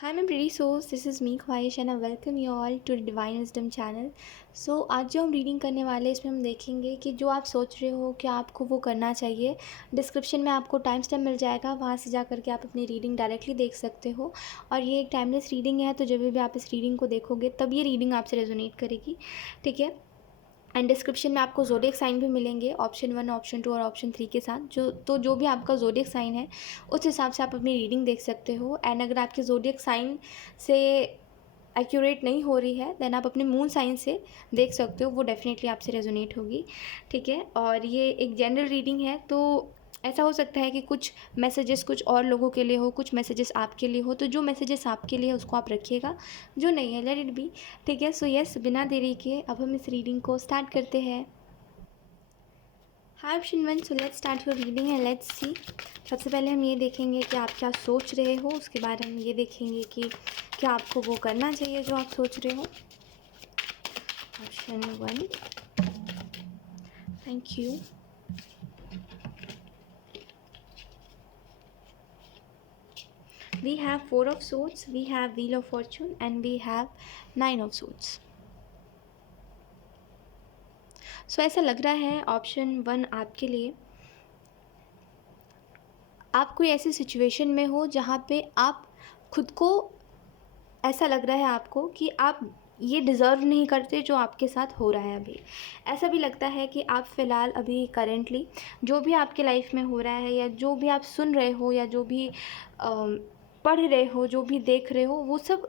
Hi, my pretty souls. This is me ख्वाहिश and I welcome you all to the Divine Wisdom channel. So आज जो हम reading करने वाले हैं इसमें हम देखेंगे कि जो आप सोच रहे हो कि आपको वो करना चाहिए, डिस्क्रिप्शन में आपको टाइम स्टैम्प मिल जाएगा, वहाँ से जा करके आप अपनी रीडिंग डायरेक्टली देख सकते हो। और ये एक टाइमलेस रीडिंग है, तो जब भी आप इस रीडिंग को देखोगे तब ये रीडिंग आपसे रेजोनेट करेगी, ठीक है। एंड डिस्क्रिप्शन में आपको ज़ोडिएक साइन भी मिलेंगे, ऑप्शन 1, ऑप्शन 2 और ऑप्शन 3 के साथ। जो भी आपका ज़ोडिएक साइन है उस हिसाब से आप अपनी रीडिंग देख सकते हो। एंड अगर आपके ज़ोडिएक साइन से एक्यूरेट नहीं हो रही है देन आप अपने मून साइन से देख सकते हो, वो डेफिनेटली आपसे रेजोनेट होगी, ठीक है। और ये एक जनरल रीडिंग है, तो ऐसा हो सकता है कि कुछ मैसेजेस कुछ और लोगों के लिए हो, कुछ मैसेजेस आपके लिए हो। तो जो मैसेजेस आपके लिए उसको आप रखिएगा, जो नहीं है लेट इट बी, ठीक है। सो यस, बिना देरी के अब हम इस रीडिंग को स्टार्ट करते हैं। Hi option 1, so let's start your reading and let's see. सबसे पहले हम ये देखेंगे कि आप क्या सोच रहे हो, उसके बाद हम ये देखेंगे कि क्या आपको वो करना चाहिए जो आप सोच रहे हो। Option 1, thank you. We have 4 of swords, we have wheel of fortune and we have 9 of swords. So ऐसा लग रहा है ऑप्शन 1 आपके लिए, आप कोई ऐसी सिचुएशन में हो जहाँ पे आप खुद को, ऐसा लग रहा है आपको कि आप ये डिज़र्व नहीं करते जो आपके साथ हो रहा है अभी। ऐसा भी लगता है कि आप फ़िलहाल अभी करेंटली जो भी आपके लाइफ में हो रहा है या जो भी आप सुन रहे हो या जो भी पढ़ रहे हो, जो भी देख रहे हो, वो सब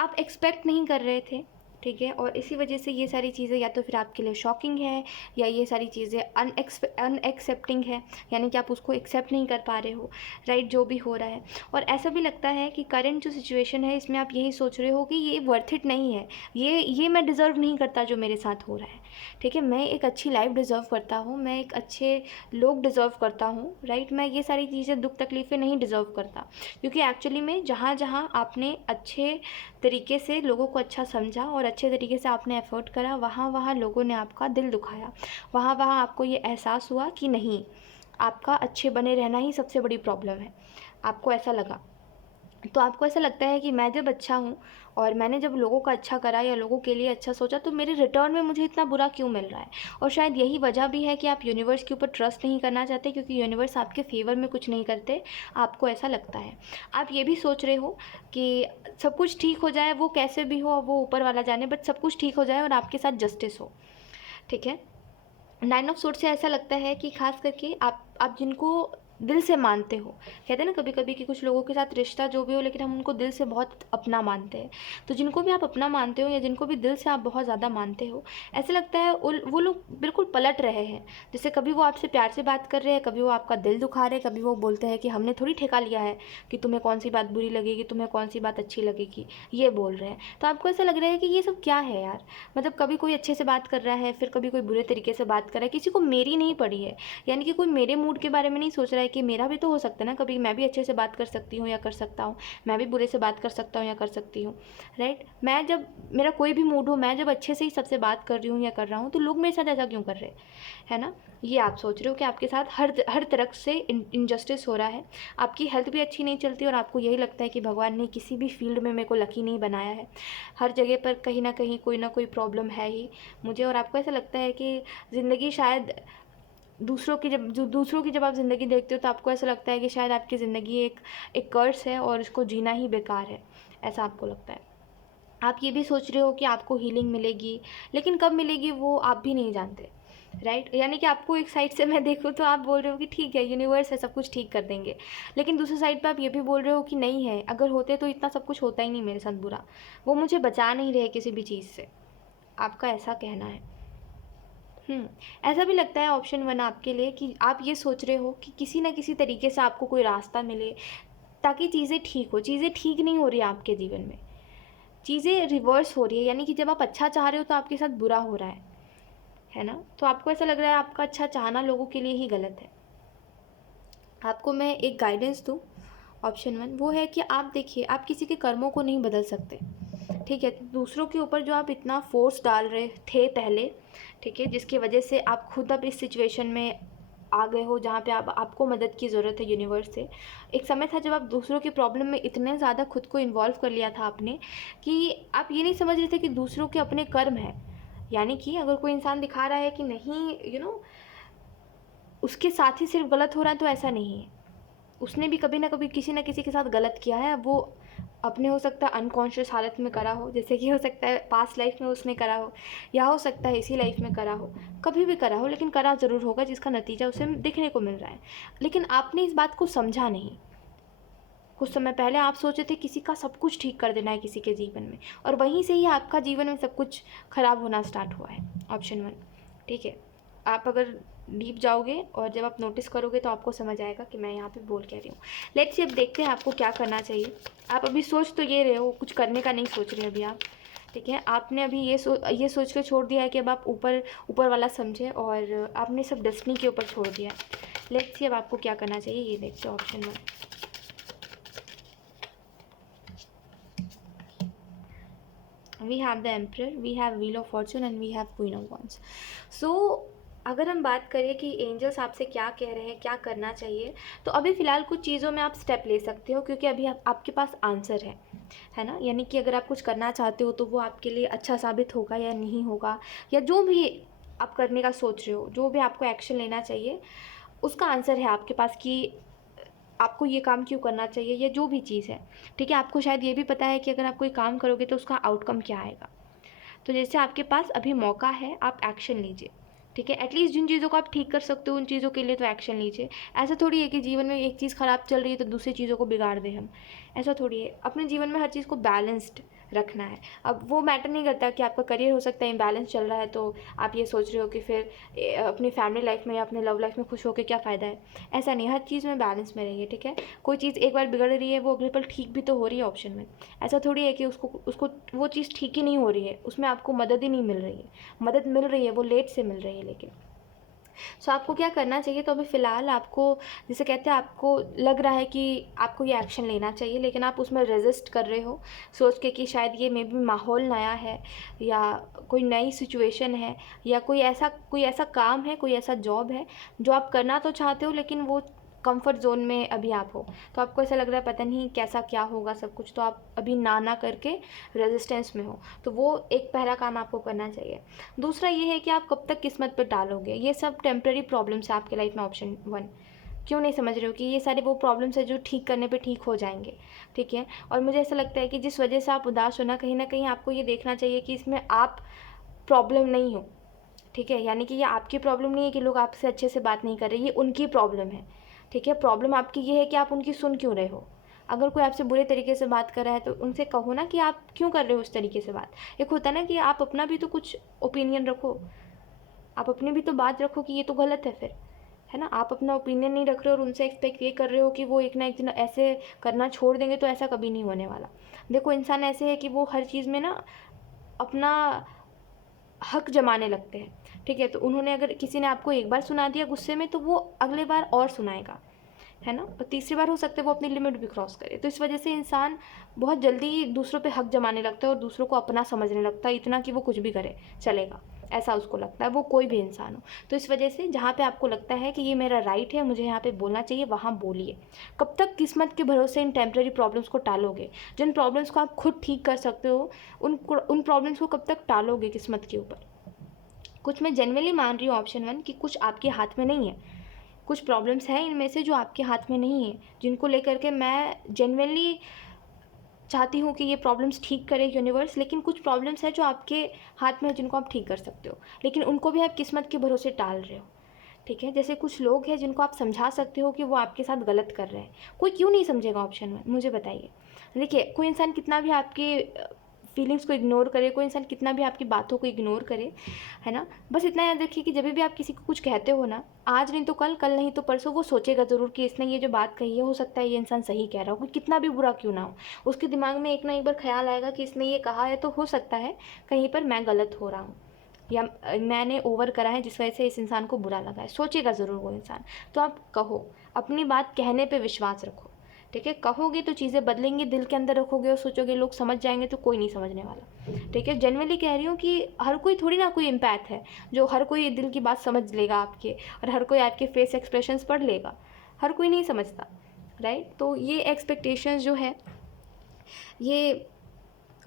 आप एक्सपेक्ट नहीं कर रहे थे, ठीक है। और इसी वजह से ये सारी चीज़ें या तो फिर आपके लिए शॉकिंग है या ये सारी चीज़ें अनएक्सेप्टिंग है, यानी कि आप उसको एक्सेप्ट नहीं कर पा रहे हो, राइट, जो भी हो रहा है। और ऐसा भी लगता है कि करंट जो सिचुएशन है इसमें आप यही सोच रहे हो कि ये वर्थ इट नहीं है, ये मैं डिज़र्व नहीं करता जो मेरे साथ हो रहा है, ठीक है। मैं एक अच्छी लाइफ डिज़र्व करता हूँ, मैं एक अच्छे लोग डिज़र्व करता हूँ, राइट। मैं ये सारी चीज़ें, दुख तकलीफ़ें नहीं डिज़र्व करता, क्योंकि एक्चुअली में जहाँ जहाँ आपने अच्छे तरीके से लोगों को अच्छा समझा और अच्छे तरीके से आपने एफ़र्ट करा, वहाँ वहाँ लोगों ने आपका दिल दुखाया, वहाँ वहाँ आपको ये एहसास हुआ कि नहीं, आपका अच्छे बने रहना ही सबसे बड़ी प्रॉब्लम है, आपको ऐसा लगा। तो आपको ऐसा लगता है कि मैं जब अच्छा हूँ और मैंने जब लोगों का अच्छा करा या लोगों के लिए अच्छा सोचा, तो मेरे रिटर्न में मुझे इतना बुरा क्यों मिल रहा है। और शायद यही वजह भी है कि आप यूनिवर्स के ऊपर ट्रस्ट नहीं करना चाहते, क्योंकि यूनिवर्स आपके फेवर में कुछ नहीं करते, आपको ऐसा लगता है। आप ये भी सोच रहे हो कि सब कुछ ठीक हो जाए, वो कैसे भी हो वो ऊपर वाला जाने, बट सब कुछ ठीक हो जाए और आपके साथ जस्टिस हो, ठीक है। 9 ऑफ सोर्ड से ऐसा लगता है कि खास करके आप जिनको दिल से मानते हो, कहते हैं ना कभी कभी कि कुछ लोगों के साथ रिश्ता जो भी हो लेकिन हम उनको दिल से बहुत अपना मानते हैं। तो जिनको भी आप अपना मानते हो या जिनको भी दिल से आप बहुत ज़्यादा मानते हो, ऐसा लगता है वो लोग बिल्कुल पलट रहे हैं। जैसे कभी वो आपसे प्यार से बात कर रहे हैं, कभी वो आपका दिल दुखा रहे हैं, कभी वो बोलते हैं कि हमने थोड़ी ठेका लिया है कि तुम्हें कौन सी बात बुरी लगेगी, तुम्हें कौन सी बात अच्छी लगेगी, ये बोल रहे हैं। तो आपको ऐसा लग रहा है कि ये सब क्या है यार, मतलब कभी कोई अच्छे से बात कर रहा है, फिर कभी कोई बुरे तरीके से बात कर रहा है, किसी को मेरी नहीं पड़ी है, यानी कि कोई मेरे मूड के बारे में नहीं सोच रहा है कि मेरा भी तो हो सकता है ना, कभी मैं भी अच्छे से बात कर सकती हूँ या कर सकता हूँ, मैं भी बुरे से बात कर सकता हूँ या कर सकती हूँ, राइट। मैं जब, मेरा कोई भी मूड हो, मैं जब अच्छे से ही सबसे बात कर रही हूँ या कर रहा हूँ, तो लोग मेरे साथ ऐसा क्यों कर रहे हैं, है ना। ये आप सोच रहे हो कि आपके साथ हर तरफ से इनजस्टिस हो रहा है, आपकी हेल्थ भी अच्छी नहीं चलती और आपको यही लगता है कि भगवान ने किसी भी फील्ड में मेरे को लकी नहीं बनाया है, हर जगह पर कहीं ना कहीं कोई ना कोई प्रॉब्लम है ही मुझे। और आपको ऐसा लगता है कि ज़िंदगी शायद दूसरों की जब आप ज़िंदगी देखते हो तो आपको ऐसा लगता है कि शायद आपकी ज़िंदगी एक कर्स है और इसको जीना ही बेकार है, ऐसा आपको लगता है। आप ये भी सोच रहे हो कि आपको हीलिंग मिलेगी, लेकिन कब मिलेगी वो आप भी नहीं जानते, राइट। यानी कि आपको एक साइड से मैं देखूँ तो आप बोल रहे हो कि ठीक है यूनिवर्स है, सब कुछ ठीक कर देंगे, लेकिन दूसरी साइड पे आप ये भी बोल रहे हो कि नहीं है, अगर होते तो इतना सब कुछ होता ही नहीं मेरे साथ बुरा, वो मुझे बचा नहीं रहे किसी भी चीज़ से, आपका ऐसा कहना है। ऐसा भी लगता है ऑप्शन 1 आपके लिए कि आप ये सोच रहे हो कि किसी ना किसी तरीके से आपको कोई रास्ता मिले ताकि चीज़ें ठीक हो। चीज़ें ठीक नहीं हो रही है आपके जीवन में, चीज़ें रिवर्स हो रही है, यानी कि जब आप अच्छा चाह रहे हो तो आपके साथ बुरा हो रहा है ना। तो आपको ऐसा लग रहा है आपका अच्छा चाहना लोगों के लिए ही गलत है। आपको मैं एक गाइडेंस दूँ, ऑप्शन 1 वो है कि आप देखिए, आप किसी के कर्मों को नहीं बदल सकते, ठीक है। तो दूसरों के ऊपर जो आप इतना फोर्स डाल रहे थे पहले, ठीक है, जिसकी वजह से आप खुद अब इस सिचुएशन में आ गए हो जहाँ पे आपको मदद की ज़रूरत है यूनिवर्स से। एक समय था जब आप दूसरों की प्रॉब्लम में इतने ज़्यादा खुद को इन्वॉल्व कर लिया था आपने कि आप ये नहीं समझ रहे थे कि दूसरों के अपने कर्म हैं। यानी कि अगर कोई इंसान दिखा रहा है कि नहीं उसके साथ ही सिर्फ गलत हो रहा है, तो ऐसा नहीं है। उसने भी कभी ना कभी किसी ना किसी के साथ गलत किया है। वो अपने हो सकता है अनकॉन्शियस हालत में करा हो, जैसे कि हो सकता है पास्ट लाइफ में उसने करा हो, या हो सकता है इसी लाइफ में करा हो, कभी भी करा हो, लेकिन करा ज़रूर होगा जिसका नतीजा उसे देखने को मिल रहा है। लेकिन आपने इस बात को समझा नहीं। कुछ समय पहले आप सोचे थे किसी का सब कुछ ठीक कर देना है किसी के जीवन में, और वहीं से ही आपका जीवन में सब कुछ खराब होना स्टार्ट हुआ है। ऑप्शन 1, ठीक है। आप अगर डीप जाओगे और जब आप नोटिस करोगे तो आपको समझ आएगा कि मैं यहाँ पे बोल क्या रही हूँ। लेट्स सी, अब देखते हैं आपको क्या करना चाहिए। आप अभी सोच तो ये रहे हो, कुछ करने का नहीं सोच रहे अभी आप, ठीक है। आपने अभी ये सोच के छोड़ दिया है कि अब आप ऊपर वाला समझे, और आपने सब डेस्टिनी के ऊपर छोड़ दिया है। लेट्स सी अब आपको क्या करना चाहिए, ये देखते हैं। Option 1, we have the emperor, we have wheel of fortune and we have queen of wands. So अगर हम बात करें कि एंजल्स आपसे क्या कह रहे हैं, क्या करना चाहिए, तो अभी फ़िलहाल कुछ चीज़ों में आप स्टेप ले सकते हो, क्योंकि अभी आपके पास आंसर है ना। यानी कि अगर आप कुछ करना चाहते हो तो वो आपके लिए अच्छा साबित होगा या नहीं होगा, या जो भी आप करने का सोच रहे हो, जो भी आपको एक्शन लेना चाहिए, उसका आंसर है आपके पास कि आपको ये काम क्यों करना चाहिए, या जो भी चीज़ है, ठीक है। आपको शायद ये भी पता है कि अगर आप कोई काम करोगे तो उसका आउटकम क्या आएगा। तो जैसे आपके पास अभी मौका है, आप एक्शन लीजिए, ठीक है। एटलीस्ट जिन चीज़ों को आप ठीक कर सकते हो उन चीज़ों के लिए तो एक्शन लीजिए। ऐसा थोड़ी है कि जीवन में एक चीज़ ख़राब चल रही है तो दूसरी चीज़ों को बिगाड़ दें हम, ऐसा थोड़ी है। अपने जीवन में हर चीज़ को बैलेंस्ड रखना है। अब वो मैटर नहीं करता कि आपका करियर हो सकता है इम्बैलेंस चल रहा है तो आप ये सोच रहे हो कि फिर अपनी फैमिली लाइफ में या अपने लव लाइफ में खुश होकर क्या फ़ायदा है। ऐसा नहीं, हर चीज़ में बैलेंस में रहिए, ठीक है। कोई चीज़ एक बार बिगड़ रही है वो अगले पल ठीक भी तो हो रही है ऑप्शन में। ऐसा थोड़ी है कि उसको वो चीज़ ठीक ही नहीं हो रही है, उसमें आपको मदद ही नहीं मिल रही है। मदद मिल रही है, वो लेट से मिल रही है लेकिन। सो आपको क्या करना चाहिए, तो अभी फ़िलहाल आपको, जैसे कहते हैं, आपको लग रहा है कि आपको ये एक्शन लेना चाहिए, लेकिन आप उसमें रेजिस्ट कर रहे हो सोच के कि शायद ये मे बी माहौल नया है, या कोई नई सिचुएशन है, या कोई ऐसा काम है, कोई ऐसा जॉब है जो आप करना तो चाहते हो लेकिन वो कंफर्ट जोन में अभी आप हो। तो आपको ऐसा लग रहा है पता नहीं कैसा क्या होगा सब कुछ, तो आप अभी ना करके रेजिस्टेंस में हो। तो वो एक पहला काम आपको करना चाहिए। दूसरा ये है कि आप कब तक किस्मत पर टालोगे। ये सब टेम्प्रेरी प्रॉब्लम्स है आपके लाइफ में। ऑप्शन 1, क्यों नहीं समझ रहे हो कि ये सारे वो प्रॉब्लम्स है जो ठीक करने पे ठीक हो जाएंगे, ठीक है। और मुझे ऐसा लगता है कि जिस वजह से आप उदास हो ना कहीं आपको ये देखना चाहिए कि इसमें आप प्रॉब्लम नहीं हो, ठीक है। यानी कि ये आपकी प्रॉब्लम नहीं है कि लोग आपसे अच्छे से बात नहीं कर रहे, ये उनकी प्रॉब्लम है, ठीक है। प्रॉब्लम आपकी ये है कि आप उनकी सुन क्यों रहे हो। अगर कोई आपसे बुरे तरीके से बात कर रहा है तो उनसे कहो ना कि आप क्यों कर रहे हो उस तरीके से बात। एक होता है ना कि आप अपना भी तो कुछ ओपिनियन रखो, आप अपनी भी तो बात रखो कि ये तो गलत है फिर, है ना। आप अपना ओपिनियन नहीं रख रहे हो और उनसे एक्सपेक्ट ये कर रहे हो कि वो एक ना एक दिन ऐसे करना छोड़ देंगे, तो ऐसा कभी नहीं होने वाला। देखो, इंसान ऐसे है कि वो हर चीज़ में ना अपना हक जमाने लगते हैं, ठीक है। तो उन्होंने, अगर किसी ने आपको एक बार सुना दिया गुस्से में, तो वो अगले बार और सुनाएगा, है ना। और तीसरी बार हो सकता है वो अपनी लिमिट भी क्रॉस करे। तो इस वजह से इंसान बहुत जल्दी दूसरों पे हक जमाने लगता है और दूसरों को अपना समझने लगता है, इतना कि वो कुछ भी करे चलेगा, ऐसा उसको लगता है, वो कोई भी इंसान हो। तो इस वजह से जहाँ पे आपको लगता है कि ये मेरा राइट है, मुझे यहाँ पे बोलना चाहिए, वहाँ बोलिए। कब तक किस्मत के भरोसे इन टेम्प्रेरी प्रॉब्लम्स को टालोगे। जिन प्रॉब्लम्स को आप खुद ठीक कर सकते हो उन प्रॉब्लम्स को कब तक टालोगे किस्मत के ऊपर। कुछ मैं जेन्युइनली मान रही हूँ ऑप्शन 1 कि कुछ आपके हाथ में नहीं है। कुछ प्रॉब्लम्स हैं इनमें से जो आपके हाथ में नहीं है, जिनको लेकर के मैं जेन्युइनली चाहती हूँ कि ये प्रॉब्लम्स ठीक करे यूनिवर्स। लेकिन कुछ प्रॉब्लम्स हैं जो आपके हाथ में है, जिनको आप ठीक कर सकते हो, लेकिन उनको भी आप किस्मत के भरोसे टाल रहे हो, ठीक है। जैसे कुछ लोग हैं जिनको आप समझा सकते हो कि वो आपके साथ गलत कर रहे हैं। कोई क्यों नहीं समझेगा ऑप्शन 1, मुझे बताइए। देखिए, कोई इंसान कितना भी आपके फीलिंग्स को इग्नोर करे, कोई इंसान कितना भी आपकी बातों को इग्नोर करे, है ना, बस इतना याद रखिए कि जब भी आप किसी को कुछ कहते हो ना, आज नहीं तो कल, कल नहीं तो परसों, वो सोचेगा ज़रूर कि इसने ये जो बात कही है, हो सकता है ये इंसान सही कह रहा हो, कितना भी बुरा क्यों ना हो। उसके दिमाग में एक ना एक बार ख्याल आएगा कि इसने ये कहा है, तो हो सकता है कहीं पर मैं गलत हो रहा हूँ, या मैंने ओवर करा है जिस वजह से इस इंसान को बुरा लगा है, सोचेगा ज़रूर वो इंसान। तो आप कहो, अपनी बात कहने पे विश्वास रखो, ठीक है। कहोगे तो चीज़ें बदलेंगी, दिल के अंदर रखोगे और सोचोगे लोग समझ जाएंगे, तो कोई नहीं समझने वाला। ठीक है, जेन्युइनली कह रही हूँ कि हर कोई थोड़ी ना कोई इम्पैथ है जो हर कोई दिल की बात समझ लेगा आपके, और हर कोई आपके फेस एक्सप्रेशंस पढ़ लेगा, हर कोई नहीं समझता, राइट। तो ये एक्सपेक्टेशंस जो है ये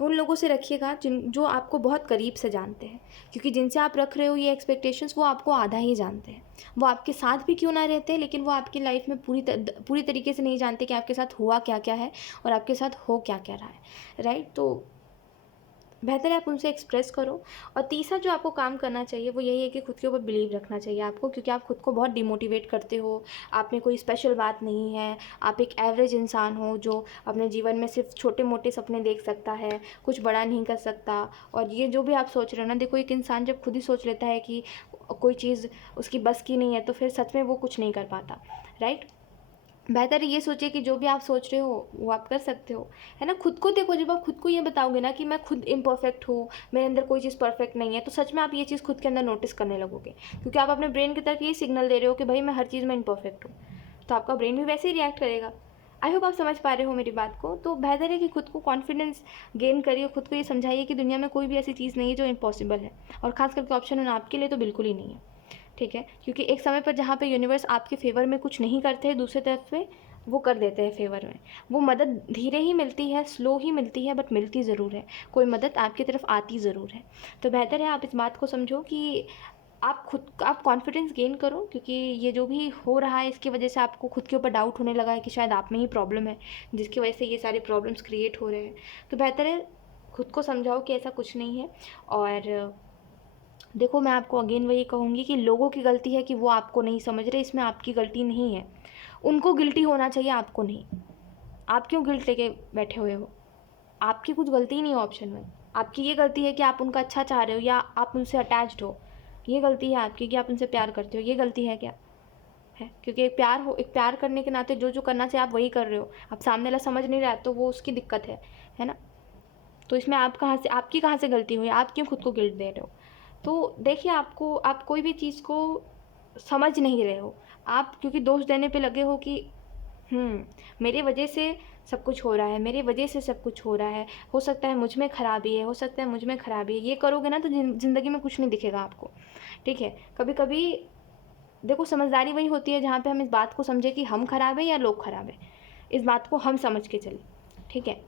उन लोगों से रखिएगा जो आपको बहुत करीब से जानते हैं, क्योंकि जिनसे आप रख रहे हो ये एक्सपेक्टेशंस वो आपको आधा ही जानते हैं। वो आपके साथ भी क्यों ना रहते हैं, लेकिन वो आपकी लाइफ में पूरी तरीके से नहीं जानते कि आपके साथ हुआ क्या क्या है और आपके साथ हो क्या क्या रहा है, राइट। तो बेहतर है आप उनसे एक्सप्रेस करो। और तीसरा जो आपको काम करना चाहिए वो यही है कि खुद के ऊपर बिलीव रखना चाहिए आपको, क्योंकि आप खुद को बहुत डिमोटिवेट करते हो। आप में कोई स्पेशल बात नहीं है, आप एक एवरेज इंसान हो जो अपने जीवन में सिर्फ छोटे मोटे सपने देख सकता है, कुछ बड़ा नहीं कर सकता। और ये जो भी आप सोच रहे हो ना, देखो एक इंसान जब खुद ही सोच लेता है कि कोई चीज़ उसकी बस की नहीं है, तो फिर सच में वो कुछ नहीं कर पाता, राइट। बेहतर ये सोचिए कि जो भी आप सोच रहे हो वो आप कर सकते हो, है ना। खुद को देखो, जब आप खुद को ये बताओगे ना कि मैं खुद इम्परफेक्ट हूँ, मेरे अंदर कोई चीज़ परफेक्ट नहीं है, तो सच में आप ये चीज़ खुद के अंदर नोटिस करने लगोगे, क्योंकि आप अपने ब्रेन की तरफ ये सिग्नल दे रहे हो कि भाई मैं हर चीज़ में इम्परफेक्ट हूँ, तो आपका ब्रेन भी वैसे ही रिएक्ट करेगा। आई होप आप समझ पा रहे हो मेरी बात को। तो बेहतर है कि खुद को कॉन्फिडेंस गेन करिए, खुद को ये समझाइए कि दुनिया में कोई भी ऐसी चीज़ नहीं है जो इम्पॉसिबल है, और ख़ास करके ऑप्शन आपके लिए तो बिल्कुल ही नहीं है, ठीक है। क्योंकि एक समय पर जहाँ पे यूनिवर्स आपके फेवर में कुछ नहीं करते हैं, दूसरे तरफ पे वो कर देते हैं फेवर में। वो मदद धीरे ही मिलती है, स्लो ही मिलती है, बट मिलती ज़रूर है, कोई मदद आपकी तरफ आती ज़रूर है। तो बेहतर है आप इस बात को समझो कि आप कॉन्फिडेंस गेन करो, क्योंकि ये जो भी हो रहा है इसकी वजह से आपको खुद के ऊपर डाउट होने लगा है कि शायद आप में ही प्रॉब्लम है, जिसकी वजह से ये सारे प्रॉब्लम्स क्रिएट हो रहे हैं। तो बेहतर है खुद को समझाओ कि ऐसा कुछ नहीं है। और देखो, मैं आपको अगेन वही कहूँगी कि लोगों की गलती है कि वो आपको नहीं समझ रहे, इसमें आपकी गलती नहीं है। उनको गिल्टी होना चाहिए, आपको नहीं। आप क्यों गिल्ट लेके बैठे हुए हो? आपकी कुछ गलती ही नहीं है ऑप्शन में। आपकी ये गलती है कि आप उनका अच्छा चाह रहे हो या आप उनसे अटैच्ड हो। ये गलती है आपकी कि आप उनसे प्यार करते हो। ये गलती है क्या? है, क्योंकि एक प्यार करने के नाते जो करना चाहिए आप वही कर रहे हो। अब सामने वाला समझ नहीं रहा तो वो उसकी दिक्कत है ना। तो इसमें आपकी कहाँ से गलती हुई? आप क्यों खुद को गिल्ट दे रहे हो? तो देखिए, आप कोई भी चीज़ को समझ नहीं रहे हो आप, क्योंकि दोष देने पे लगे हो कि मेरी वजह से सब कुछ हो रहा है, मेरी वजह से सब कुछ हो रहा है, हो सकता है मुझ में खराबी है, हो सकता है मुझ में खराबी है। ये करोगे ना तो ज़िंदगी में कुछ नहीं दिखेगा आपको, ठीक है। कभी कभी देखो, समझदारी वही होती है जहाँ पे हम इस बात को समझे कि हम खराब है या लोग खराब है। इस बात को हम समझ के चले, ठीक है,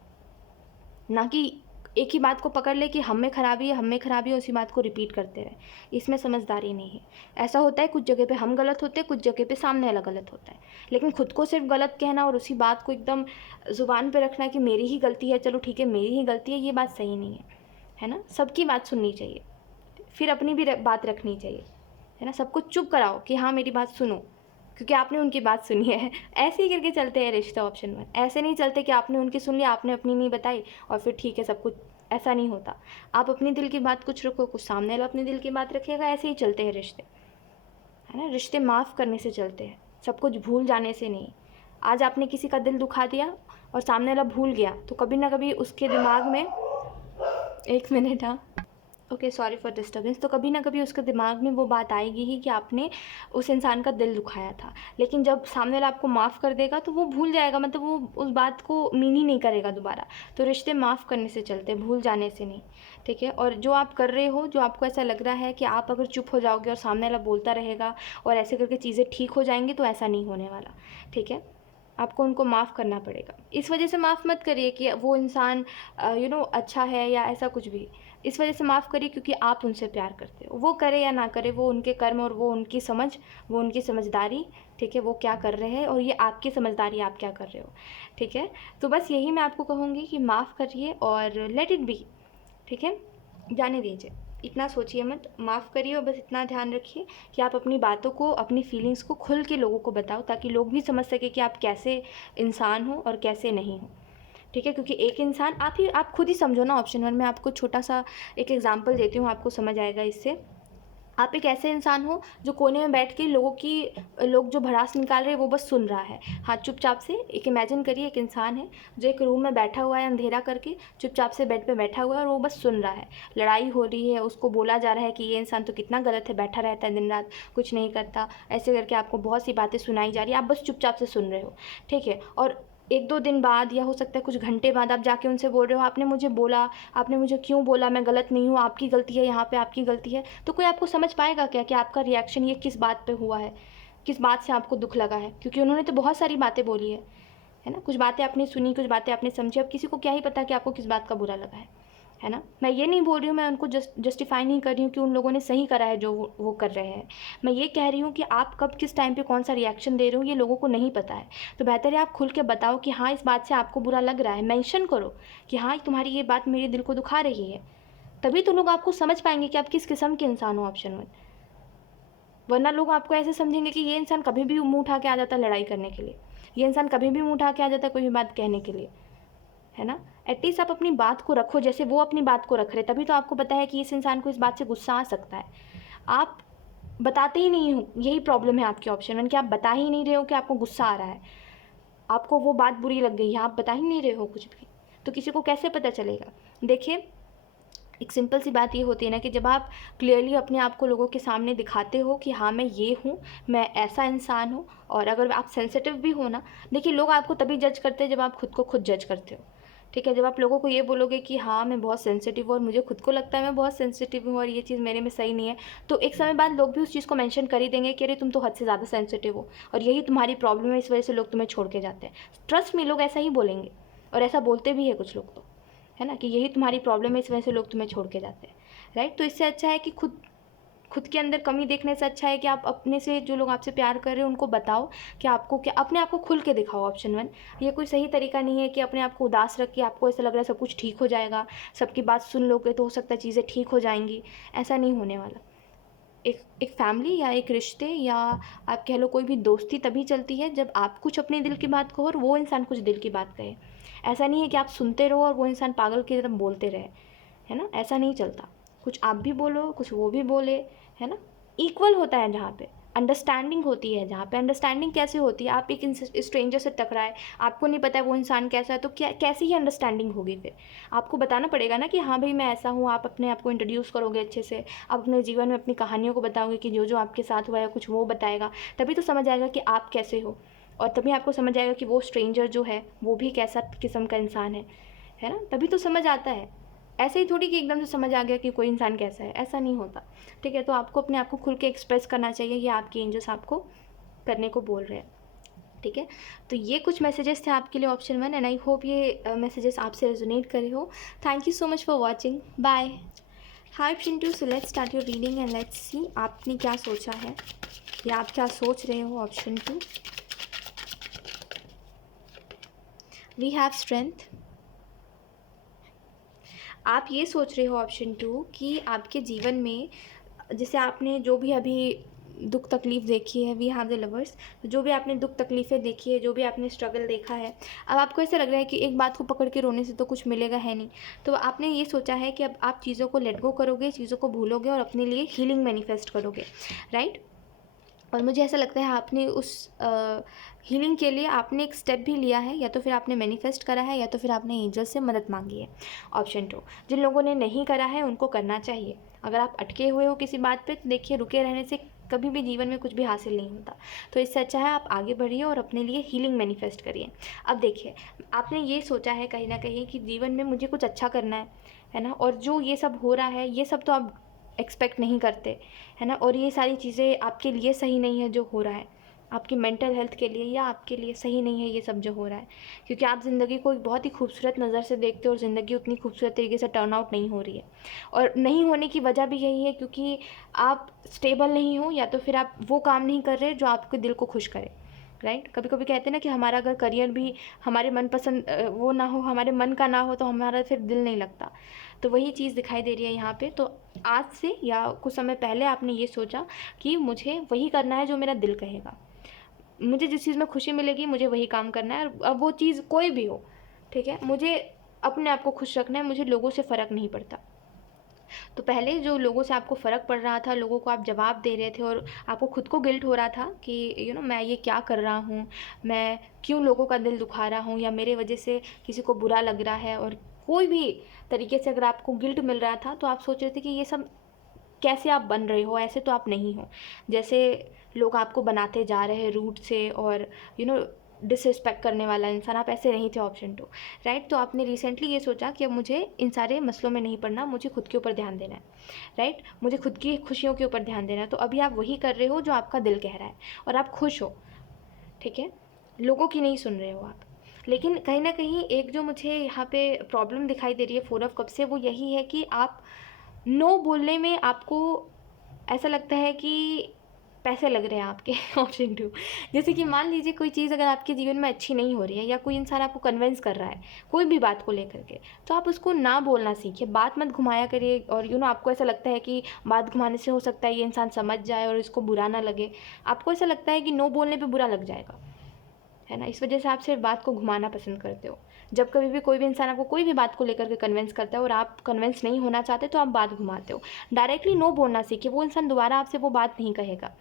ना कि एक ही बात को पकड़ ले कि हम में खराबी है, हम में खराबी है, उसी बात को रिपीट करते रहे। इसमें समझदारी नहीं है। ऐसा होता है कुछ जगह पे हम गलत होते हैं, कुछ जगह पे सामने वाला गलत होता है, लेकिन खुद को सिर्फ गलत कहना और उसी बात को एकदम ज़ुबान पे रखना कि मेरी ही गलती है, चलो ठीक है मेरी ही गलती है, ये बात सही नहीं है ना। सबकी बात सुननी चाहिए, फिर अपनी भी बात रखनी चाहिए, है ना। सबको चुप कराओ कि हाँ मेरी बात सुनो, क्योंकि आपने उनकी बात सुनी है। ऐसे ही करके चलते हैं रिश्ता ऑप्शन में। ऐसे नहीं चलते कि आपने उनकी सुन लिया, आपने अपनी नहीं बताई और फिर ठीक है सब कुछ। ऐसा नहीं होता। आप अपने दिल की बात कुछ रखो, कुछ सामने वाला अपने दिल की बात रखिएगा। ऐसे ही चलते हैं रिश्ते, है ना। रिश्ते माफ़ करने से चलते हैं, सब कुछ भूल जाने से नहीं। आज आपने किसी का दिल दुखा दिया और सामने वाला भूल गया, तो कभी ना कभी उसके दिमाग में, एक मिनट, हाँ, ओके, सॉरी फॉर डिस्टर्बेंस। तो कभी ना कभी उसके दिमाग में वो बात आएगी ही कि आपने उस इंसान का दिल दुखाया था। लेकिन जब सामने वाला आपको माफ़ कर देगा तो वो भूल जाएगा, मतलब वो उस बात को मीन ही नहीं करेगा दोबारा। तो रिश्ते माफ़ करने से चलते, भूल जाने से नहीं, ठीक है। और जो आप कर रहे हो, जो आपको ऐसा लग रहा है कि आप अगर चुप हो जाओगे और सामने वाला बोलता रहेगा और ऐसे करके चीज़ें ठीक हो जाएंगी, तो ऐसा नहीं होने वाला, ठीक है। आपको उनको माफ़ करना पड़ेगा। इस वजह से माफ़ मत करिए कि वो इंसान अच्छा है या ऐसा कुछ भी। इस वजह से माफ़ करिए क्योंकि आप उनसे प्यार करते हो। वो करे या ना करे, वो उनके कर्म और वो उनकी समझ, वो उनकी समझदारी, ठीक है, वो क्या कर रहे हैं और ये आपकी समझदारी, आप क्या कर रहे हो, ठीक है। तो बस यही मैं आपको कहूँगी कि माफ़ करिए और लेट इट बी, ठीक है, जाने दीजिए। इतना सोचिए मत, माफ़ करिए और बस इतना ध्यान रखिए कि आप अपनी बातों को, अपनी फीलिंग्स को खुल के लोगों को बताओ, ताकि लोग भी समझ सके कि आप कैसे इंसान हो और कैसे नहीं हो, ठीक है। क्योंकि एक इंसान आप खुद ही समझो ना। ऑप्शन 1 में आपको छोटा सा एक एग्जांपल देती हूँ, आपको समझ आएगा इससे। आप एक ऐसे इंसान हो जो कोने में बैठ के लोग जो भड़ास निकाल रहे हैं वो बस सुन रहा है। हाँ, चुपचाप से एक इमेजिन करिए, एक इंसान है जो एक रूम में बैठा हुआ है अंधेरा करके, चुपचाप से बेड पे बैठा हुआ है और वो बस सुन रहा है। लड़ाई हो रही है, उसको बोला जा रहा है कि ये इंसान तो कितना गलत है, बैठा रहता है दिन रात, कुछ नहीं करता, ऐसे करके आपको बहुत सी बातें सुनाई जा रही है, आप बस चुपचाप से सुन रहे हो, ठीक है। और 1-2 दिन बाद या हो सकता है कुछ घंटे बाद आप जाके उनसे बोल रहे हो, आपने मुझे बोला, आपने मुझे क्यों बोला, मैं गलत नहीं हूँ, आपकी गलती है, यहाँ पे आपकी गलती है। तो कोई आपको समझ पाएगा क्या कि आपका रिएक्शन ये किस बात पे हुआ है, किस बात से आपको दुख लगा है? क्योंकि उन्होंने तो बहुत सारी बातें बोली है ना? कुछ बातें आपने सुनी, कुछ बातें आपने समझी, अब किसी को क्या ही पता कि आपको किस बात का बुरा लगा है ना? मैं ये नहीं बोल रही हूँ, मैं उनको जस्टिफाई नहीं कर रही हूँ कि उन लोगों ने सही करा है जो वो कर रहे हैं। मैं ये कह रही हूँ कि आप कब किस टाइम पे कौन सा रिएक्शन दे रहे हो ये लोगों को नहीं पता है। तो बेहतर है आप खुल के बताओ कि हाँ, इस बात से आपको बुरा लग रहा है, मेंशन करो कि हाँ, तुम्हारी ये बात मेरे दिल को दुखा रही है। तभी तो लोग आपको समझ पाएंगे कि आप किस किस्म के इंसान हो। ऑप्शन 1। वरना लोग आपको ऐसे समझेंगे कि ये इंसान कभी भी मुँह उठा के आ जाता है लड़ाई करने के लिए, ये इंसान कभी भी मुँह उठा के आ जाता है कोई भी बात कहने के लिए, है ना? एटलीस्ट आप अपनी बात को रखो जैसे वो अपनी बात को रख रहे, तभी तो आपको पता है कि इस इंसान को इस बात से गुस्सा आ सकता है। आप बताते ही नहीं हो, यही प्रॉब्लम है आपकी ऑप्शन 1 कि आप बता ही नहीं रहे हो कि आपको गुस्सा आ रहा है, आपको वो बात बुरी लग गई है, आप बता ही नहीं रहे हो कुछ भी, तो किसी को कैसे पता चलेगा? देखिए, एक सिंपल सी बात ये होती है ना कि जब आप क्लियरली अपने आप को लोगों के सामने दिखाते हो कि हाँ, मैं ये हूँ, मैं ऐसा इंसान हूँ, और अगर आप सेंसिटिव भी हो ना, देखिए लोग आपको तभी जज करते हैं जब आप खुद को खुद जज करते हो। ठीक है, जब आप लोगों को ये बोलोगे कि हाँ, मैं बहुत सेंसिटिव हूँ और मुझे खुद को लगता है मैं बहुत सेंसिटिव हूँ और ये चीज़ मेरे में सही नहीं है, तो एक समय बाद लोग भी उस चीज़ को मेंशन कर ही देंगे कि अरे तुम तो हद से ज़्यादा सेंसिटिव हो और यही तुम्हारी प्रॉब्लम है, इस वजह से लोग तुम्हें छोड़ के जाते हैं। ट्रस्ट मी, लोग ऐसा ही बोलेंगे और ऐसा बोलते भी है कुछ लोग तो, है ना, कि यही तुम्हारी प्रॉब्लम है, इस वजह से लोग तुम्हें छोड़ के जाते हैं। राइट? तो इससे अच्छा है कि खुद के अंदर कमी देखने से अच्छा है कि आप अपने से, जो लोग आपसे प्यार कर रहे हैं उनको बताओ कि आपको क्या, अपने आप को खुल के दिखाओ। ऑप्शन 1, ये कोई सही तरीका नहीं है कि अपने आप को उदास रख के आपको ऐसा लग रहा है सब कुछ ठीक हो जाएगा, सबकी बात सुन लोगे तो हो सकता है चीज़ें ठीक हो जाएंगी। ऐसा नहीं होने वाला। एक फैमिली या एक रिश्ते या आप कह लो कोई भी दोस्ती तभी चलती है जब आप कुछ अपने दिल की बात कहो और वो इंसान कुछ दिल की बात कहे। ऐसा नहीं है कि आप सुनते रहो और वो इंसान पागल की तरह बोलते रहे, है ना? ऐसा नहीं चलता। कुछ आप भी बोलो, कुछ वो भी बोले, है ना? इक्वल होता है जहाँ पे अंडरस्टैंडिंग होती है। जहाँ पे अंडरस्टैंडिंग कैसे होती है, आप एक स्ट्रेंजर से टकराए, आपको नहीं पता है वो इंसान कैसा है, तो क्या कैसी ही अंडरस्टैंडिंग होगी? फिर आपको बताना पड़ेगा ना कि हाँ भाई मैं ऐसा हूँ, आप अपने आप को इंट्रोड्यूस करोगे अच्छे से, आप अपने जीवन में अपनी कहानियों को बताओगे कि जो जो आपके साथ हुआ है कुछ वो बताएगा, तभी तो समझ आएगा कि आप कैसे हो, और तभी आपको समझ आएगा कि वो स्ट्रेंजर जो है वो भी कैसा किस्म का इंसान है ना? तभी तो समझ आता है। ऐसे ही थोड़ी कि एकदम से समझ आ गया कि कोई इंसान कैसा है, ऐसा नहीं होता। ठीक है, तो आपको अपने आप को खुल के एक्सप्रेस करना चाहिए, ये आपके एंजल्स आपको करने को बोल रहे हैं। ठीक है, तो ये कुछ मैसेजेस थे आपके लिए ऑप्शन 1, एंड आई होप ये मैसेजेस आपसे रेजोनेट करे हो। Thank you so much for watching, bye. Hi Chintu, so let's start your reading and let's see आपने क्या सोचा है या आप क्या सोच रहे हो। Option 2, we have strength. आप ये सोच रहे हो ऑप्शन 2 कि आपके जीवन में जैसे आपने जो भी अभी दुख तकलीफ़ देखी है, वी हैव द लवर्स, जो भी आपने दुख तकलीफ़ें देखी है, जो भी आपने स्ट्रगल देखा है, अब आपको ऐसा लग रहा है कि एक बात को पकड़ के रोने से तो कुछ मिलेगा है नहीं, तो आपने ये सोचा है कि अब आप चीज़ों को लेट गो करोगे, चीज़ों को भूलोगे और अपने लिए हीलिंग मैनिफेस्ट करोगे। राइट? और मुझे ऐसा लगता है आपने उस हीलिंग के लिए आपने एक स्टेप भी लिया है, या तो फिर आपने मैनिफेस्ट करा है या तो फिर आपने एंजल से मदद मांगी है। ऑप्शन 2, जिन लोगों ने नहीं करा है उनको करना चाहिए। अगर आप अटके हुए हो किसी बात पे तो देखिए, रुके रहने से कभी भी जीवन में कुछ भी हासिल नहीं होता, तो इससे अच्छा है आप आगे बढ़िए और अपने लिए हीलिंग मैनिफेस्ट करिए। अब देखिए, आपने ये सोचा है कहीं ना कहीं कि जीवन में मुझे कुछ अच्छा करना है ना, और जो ये सब हो रहा है ये सब तो आप एक्सपेक्ट नहीं करते, है ना, और ये सारी चीज़ें आपके लिए सही नहीं है जो हो रहा है, आपकी मेंटल हेल्थ के लिए या आपके लिए सही नहीं है ये सब जो हो रहा है, क्योंकि आप ज़िंदगी को एक बहुत ही खूबसूरत नज़र से देखते हो और ज़िंदगी उतनी खूबसूरत तरीके से टर्न आउट नहीं हो रही है। और नहीं होने की वजह भी यही है क्योंकि आप स्टेबल नहीं हो, या तो फिर आप वो काम नहीं कर रहे जो आपके दिल को खुश करे। राइट? कभी कभी कहते हैं ना कि हमारा अगर करियर भी हमारे मनपसंद वो ना हो, हमारे मन का ना हो, तो हमारा फिर दिल नहीं लगता। तो वही चीज़ दिखाई दे रही है यहाँ पे। तो आज से या कुछ समय पहले आपने ये सोचा कि मुझे वही करना है जो मेरा दिल कहेगा, मुझे जिस चीज़ में खुशी मिलेगी मुझे वही काम करना है, अब वो चीज़ कोई भी हो। ठीक है, मुझे अपने आप को खुश रखना है, मुझे लोगों से फ़र्क नहीं पड़ता। तो पहले जो लोगों से आपको फ़र्क पड़ रहा था, लोगों को आप जवाब दे रहे थे और आपको खुद को गिल्ट हो रहा था कि मैं ये क्या कर रहा हूँ, मैं क्यों लोगों का दिल दुखा रहा हूँ, या मेरे वजह से किसी को बुरा लग रहा है, और कोई भी तरीके से अगर आपको गिल्ट मिल रहा था तो आप सोच रहे थे कि ये सब कैसे आप बन रहे हो, ऐसे तो आप नहीं हो। जैसे लोग आपको बनाते जा रहे हैं रूट से, और डिसरिस्पेक्ट करने वाला इंसान, आप ऐसे नहीं थे ऑप्शन 2, राइट। तो आपने रिसेंटली ये सोचा कि अब मुझे इन सारे मसलों में नहीं पड़ना, मुझे खुद के ऊपर ध्यान देना है, राइट, मुझे खुद की खुशियों के ऊपर ध्यान देना है। तो अभी आप वही कर रहे हो जो आपका दिल कह रहा है और आप खुश हो, ठीक है, लोगों की नहीं सुन रहे हो आप। लेकिन कहीं ना कहीं एक जो मुझे यहाँ पे प्रॉब्लम दिखाई दे रही है 4 ऑफ कप से, वो यही है कि आप नो बोलने में आपको ऐसा लगता है कि पैसे लग रहे हैं आपके ऑप्शन 2। जैसे कि मान लीजिए कोई चीज़ अगर आपके जीवन में अच्छी नहीं हो रही है या कोई इंसान आपको कन्विंस कर रहा है कोई भी बात को लेकर के, तो आप उसको ना बोलना सीखिए, बात मत घुमाया करिए। और आपको ऐसा लगता है कि बात घुमाने से हो सकता है ये इंसान समझ जाए और इसको बुरा ना लगे, आपको ऐसा लगता है कि नो बोलने पर बुरा लग जाएगा, है ना, इस वजह से आप सिर्फ बात को घुमाना पसंद करते हो। जब कभी भी कोई भी इंसान आपको कोई भी बात को लेकर के कन्विंस करता है और आप कन्विंस नहीं होना चाहते तो आप बात घुमाते हो। डायरेक्टली नो बोलना सीखिए, वो इंसान दोबारा आपसे वो बात नहीं कहेगा,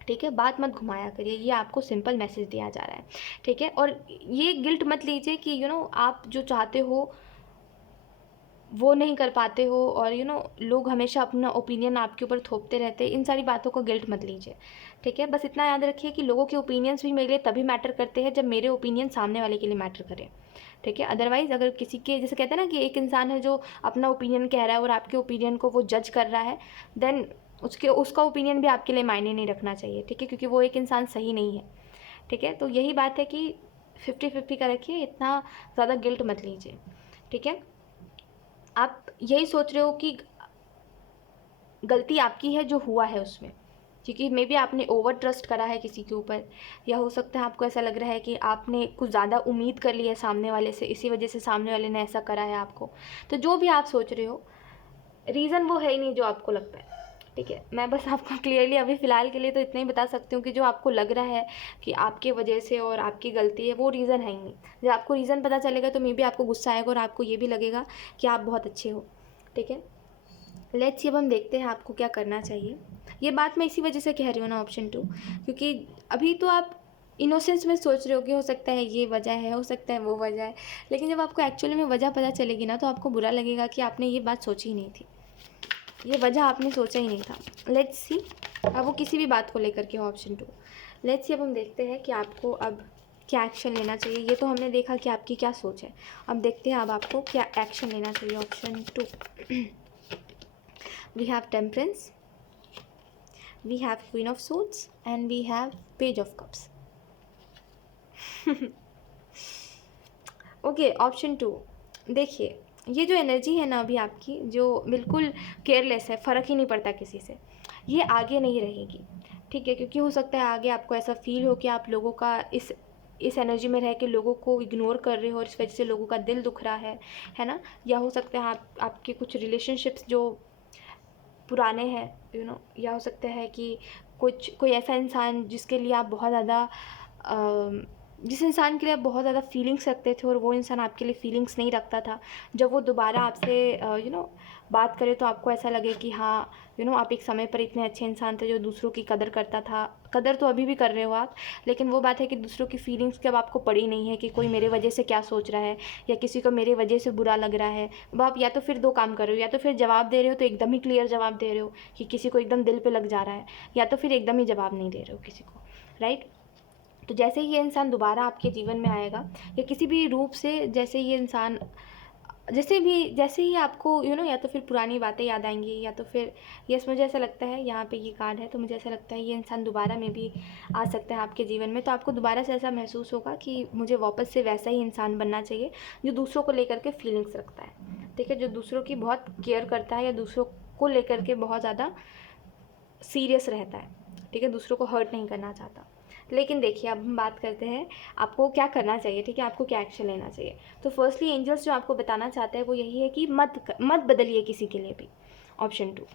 ठीक है, बात मत घुमाया करिए, ये आपको सिंपल मैसेज दिया जा रहा है, ठीक है। और ये गिल्ट मत लीजिए कि आप जो चाहते हो वो नहीं कर पाते हो और लोग हमेशा अपना ओपिनियन आपके ऊपर थोपते रहते हैं, इन सारी बातों को गिल्ट मत लीजिए, ठीक है। बस इतना याद रखिए कि लोगों के ओपिनियंस भी मेरे लिए तभी मैटर करते हैं जब मेरे ओपिनियन सामने वाले के लिए मैटर करें, ठीक है। अदरवाइज़ अगर किसी के, जैसे कहते हैं ना कि एक इंसान है जो अपना ओपिनियन कह रहा है और आपके ओपिनियन को वो जज कर रहा है, देन उसका ओपिनियन भी आपके लिए मायने नहीं रखना चाहिए, ठीक है, क्योंकि वो एक इंसान सही नहीं है, ठीक है। तो यही बात है कि 50-50 का रखिए, इतना ज़्यादा गिल्ट मत लीजिए, ठीक है। आप यही सोच रहे हो कि गलती आपकी है जो हुआ है उसमें, क्योंकि मे बी आपने ओवर ट्रस्ट करा है किसी के ऊपर, या हो सकता है आपको ऐसा लग रहा है कि आपने कुछ ज़्यादा उम्मीद कर ली है सामने वाले से, इसी वजह से सामने वाले ने ऐसा करा है आपको। तो जो भी आप सोच रहे हो, रीज़न वो है ही नहीं जो आपको लगता है, ठीक है। मैं बस आपको क्लियरली अभी फ़िलहाल के लिए तो इतना ही बता सकती हूँ कि जो आपको लग रहा है कि आपके वजह से और आपकी गलती है, वो रीज़न है ही नहीं। जब आपको रीज़न पता चलेगा तो मे बी आपको गुस्सा आएगा और आपको ये भी लगेगा कि आप बहुत अच्छे हो, ठीक है। लेट्स सी, अब हम देखते हैं आपको क्या करना चाहिए। ये बात मैं इसी वजह से कह रही हूँ ना ऑप्शन 2, क्योंकि अभी तो आप इनोसेंस में सोच रहे हो कि हो सकता है ये वजह है, हो सकता है वो वजह है, लेकिन जब आपको एक्चुअली में वजह पता चलेगी ना तो आपको बुरा लगेगा कि आपने ये बात सोची ही नहीं थी, ये वजह आपने सोचा ही नहीं था। लेट्स सी, अब वो किसी भी बात को लेकर के हो ऑप्शन 2। लेट्स सी, अब हम देखते हैं कि आपको अब क्या एक्शन लेना चाहिए। ये तो हमने देखा कि आपकी क्या सोच है, अब देखते हैं अब आपको क्या एक्शन लेना चाहिए option 2। We have Temperance, we have Queen of Swords and we have Page of Cups. Okay, option 2, देखिए ये जो एनर्जी है ना अभी आपकी, जो बिल्कुल केयरलेस है, फ़र्क ही नहीं पड़ता किसी से, ये आगे नहीं रहेगी, ठीक है। क्योंकि हो सकता है आगे आपको ऐसा फील हो कि आप लोगों का इस एनर्जी में रह के लोगों को इग्नोर कर रहे हो और इस वजह से लोगों का दिल दुख रहा है ना। या हो सकता है आपके कुछ रिलेशनशिप्स जो पुराने हैं, या हो सकता है कि कोई ऐसा इंसान जिसके लिए आप बहुत ज़्यादा जिस इंसान के लिए आप बहुत ज़्यादा फीलिंग्स रखते थे और वो इंसान आपके लिए फीलिंग्स नहीं रखता था, जब वो दोबारा आपसे बात करे तो आपको ऐसा लगे कि हाँ आप एक समय पर इतने अच्छे इंसान थे जो दूसरों की कदर करता था। कदर तो अभी भी कर रहे हो आप, लेकिन वो बात है कि दूसरों की फीलिंग्स की अब आपको पड़ी नहीं है कि कोई मेरे वजह से क्या सोच रहा है या किसी को मेरे वजह से बुरा लग रहा है। अब आप या तो फिर 2 काम कर रहे हो, या तो फिर जवाब दे रहे हो तो एकदम ही क्लियर जवाब दे रहे हो कि किसी को एकदम दिल पे लग जा रहा है, या तो फिर एकदम ही जवाब नहीं दे रहे हो किसी को, राइट। तो जैसे ही ये इंसान दोबारा आपके जीवन में आएगा या किसी भी रूप से, जैसे ही आपको या तो फिर पुरानी बातें याद आएंगी, या तो फिर यस, मुझे ऐसा लगता है यहाँ पे ये कार्ड है तो मुझे ऐसा लगता है ये इंसान दोबारा में भी आ सकता है आपके जीवन में। तो आपको दोबारा से ऐसा महसूस होगा कि मुझे वापस से वैसा ही इंसान बनना चाहिए जो दूसरों को लेकर के फीलिंग्स रखता है, ठीक है, जो दूसरों की बहुत केयर करता है या दूसरों को लेकर के बहुत ज़्यादा सीरियस रहता है, ठीक है, दूसरों को हर्ट नहीं करना चाहता। लेकिन देखिए अब हम बात करते हैं आपको क्या करना चाहिए, ठीक है, आपको क्या एक्शन लेना चाहिए। तो फर्स्टली एंजल्स जो आपको बताना चाहते हैं वो यही है कि मत बदलिए किसी के लिए भी, ऑप्शन 2।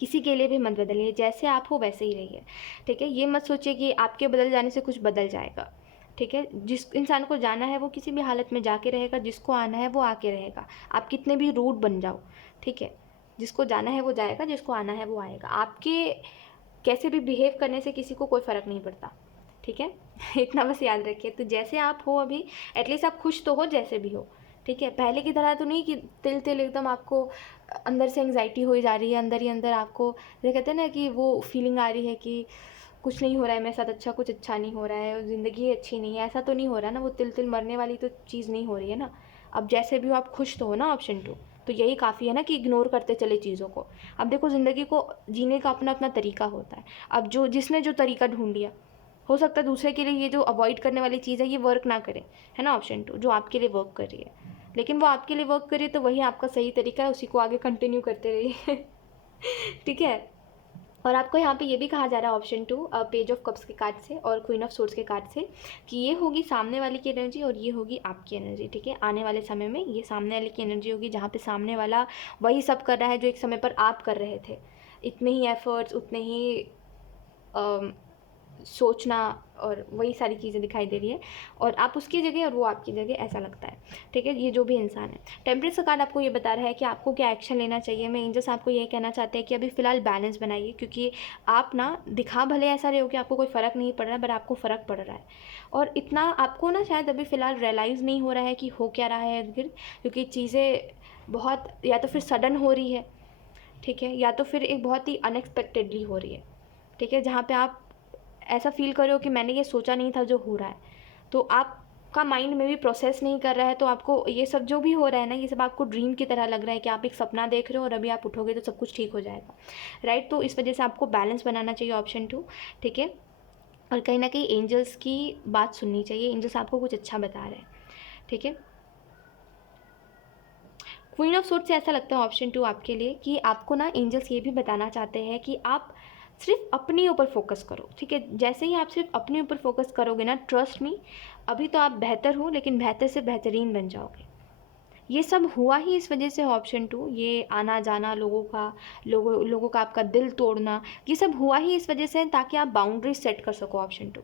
किसी के लिए भी मत बदलिए, जैसे आप हो वैसे ही रहिए, ठीक है। ये मत सोचिए कि आपके बदल जाने से कुछ बदल जाएगा, ठीक है। जिस इंसान को जाना है वो किसी भी हालत में जाके रहेगा, जिसको आना है वो आके रहेगा, आप कितने भी रूड बन जाओ, ठीक है। जिसको जाना है वो जाएगा, जिसको आना है वो आएगा। आपके कैसे भी बिहेव करने से किसी को कोई फ़र्क नहीं पड़ता, ठीक है। इतना बस याद रखिए। तो जैसे आप हो अभी, एटलीस्ट आप खुश तो हो जैसे भी हो, ठीक है। पहले की तरह तो नहीं कि तिल एकदम आपको अंदर से एंग्जाइटी हो जा रही है, अंदर ही अंदर आपको जो कहते हैं ना कि वो फीलिंग आ रही है कि कुछ नहीं हो रहा है मेरे साथ अच्छा, कुछ अच्छा नहीं हो रहा है, ज़िंदगी अच्छी नहीं है, ऐसा तो नहीं हो रहा ना, वो तिल तिल मरने वाली तो चीज़ नहीं हो रही है ना। अब जैसे भी हो आप खुश तो हो ना, ऑप्शन 2। तो यही काफ़ी है ना कि इग्नोर करते चले चीज़ों को। अब देखो ज़िंदगी को जीने का अपना अपना तरीका होता है। अब जिसने जो तरीका ढूंढ लिया, हो सकता है दूसरे के लिए ये जो अवॉइड करने वाली चीज़ है ये वर्क ना करे, है ना, ऑप्शन 2, जो आपके लिए वर्क कर रही है। लेकिन वो आपके लिए वर्क कर रही है तो वही आपका सही तरीका है, उसी को आगे कंटिन्यू करते रहिए। ठीक है। और आपको यहाँ पे ये भी कहा जा रहा है ऑप्शन 2 पेज ऑफ कप्स के कार्ड से और क्वीन ऑफ सोर्ड्स के कार्ड से कि ये होगी सामने वाले की एनर्जी और ये होगी आपकी एनर्जी। ठीक है, आने वाले समय में ये सामने वाले की एनर्जी होगी जहाँ पे सामने वाला वही सब कर रहा है जो एक समय पर आप कर रहे थे। इतने ही एफर्ट्स, उतने ही सोचना और वही सारी चीज़ें दिखाई दे रही है, और आप उसकी जगह और वो आपकी जगह, ऐसा लगता है। ठीक है, ये जो भी इंसान है। टेम्परेचर का कार्ड आपको ये बता रहा है कि आपको क्या एक्शन लेना चाहिए। मैं एंजल्स आपको ये कहना चाहते हैं कि अभी फ़िलहाल बैलेंस बनाइए, क्योंकि आप ना दिखा भले ऐसा रहे हो कि आपको कोई फ़र्क नहीं पड़ रहा है, बट आपको फ़र्क पड़ रहा है। और इतना आपको ना शायद अभी फ़िलहाल रियलाइज़ नहीं हो रहा है कि हो क्या रहा है इर्द गिर्द, क्योंकि चीज़ें बहुत या तो फिर सडन हो रही है, ठीक है, या तो फिर एक बहुत ही अनएक्सपेक्टेडली हो रही है। ठीक है, जहाँ पे आप ऐसा फील कर रहे हो कि मैंने ये सोचा नहीं था जो हो रहा है, तो आपका माइंड में भी प्रोसेस नहीं कर रहा है, तो आपको ये सब जो भी हो रहा है ना, ये सब आपको ड्रीम की तरह लग रहा है कि आप एक सपना देख रहे हो और अभी आप उठोगे तो सब कुछ ठीक हो जाएगा, राइट। तो इस वजह से आपको बैलेंस बनाना चाहिए, ऑप्शन 2। ठीक है, और कहीं ना कहीं एंजल्स की बात सुननी चाहिए, एंजल्स आपको कुछ अच्छा बता रहे हैं। ठीक है, क्वीन ऑफ सोर्ड्स से ऐसा लगता है ऑप्शन 2 आपके लिए कि आपको ना एंजल्स ये भी बताना चाहते हैं कि आप सिर्फ अपने ऊपर फोकस करो। ठीक है, जैसे ही आप सिर्फ अपने ऊपर फोकस करोगे ना, ट्रस्ट मी, अभी तो आप बेहतर हो लेकिन बेहतर से बेहतरीन बन जाओगे। ये सब हुआ ही इस वजह से ऑप्शन 2, ये आना जाना लोगों का आपका दिल तोड़ना, ये सब हुआ ही इस वजह से ताकि आप बाउंड्री सेट कर सको, ऑप्शन 2।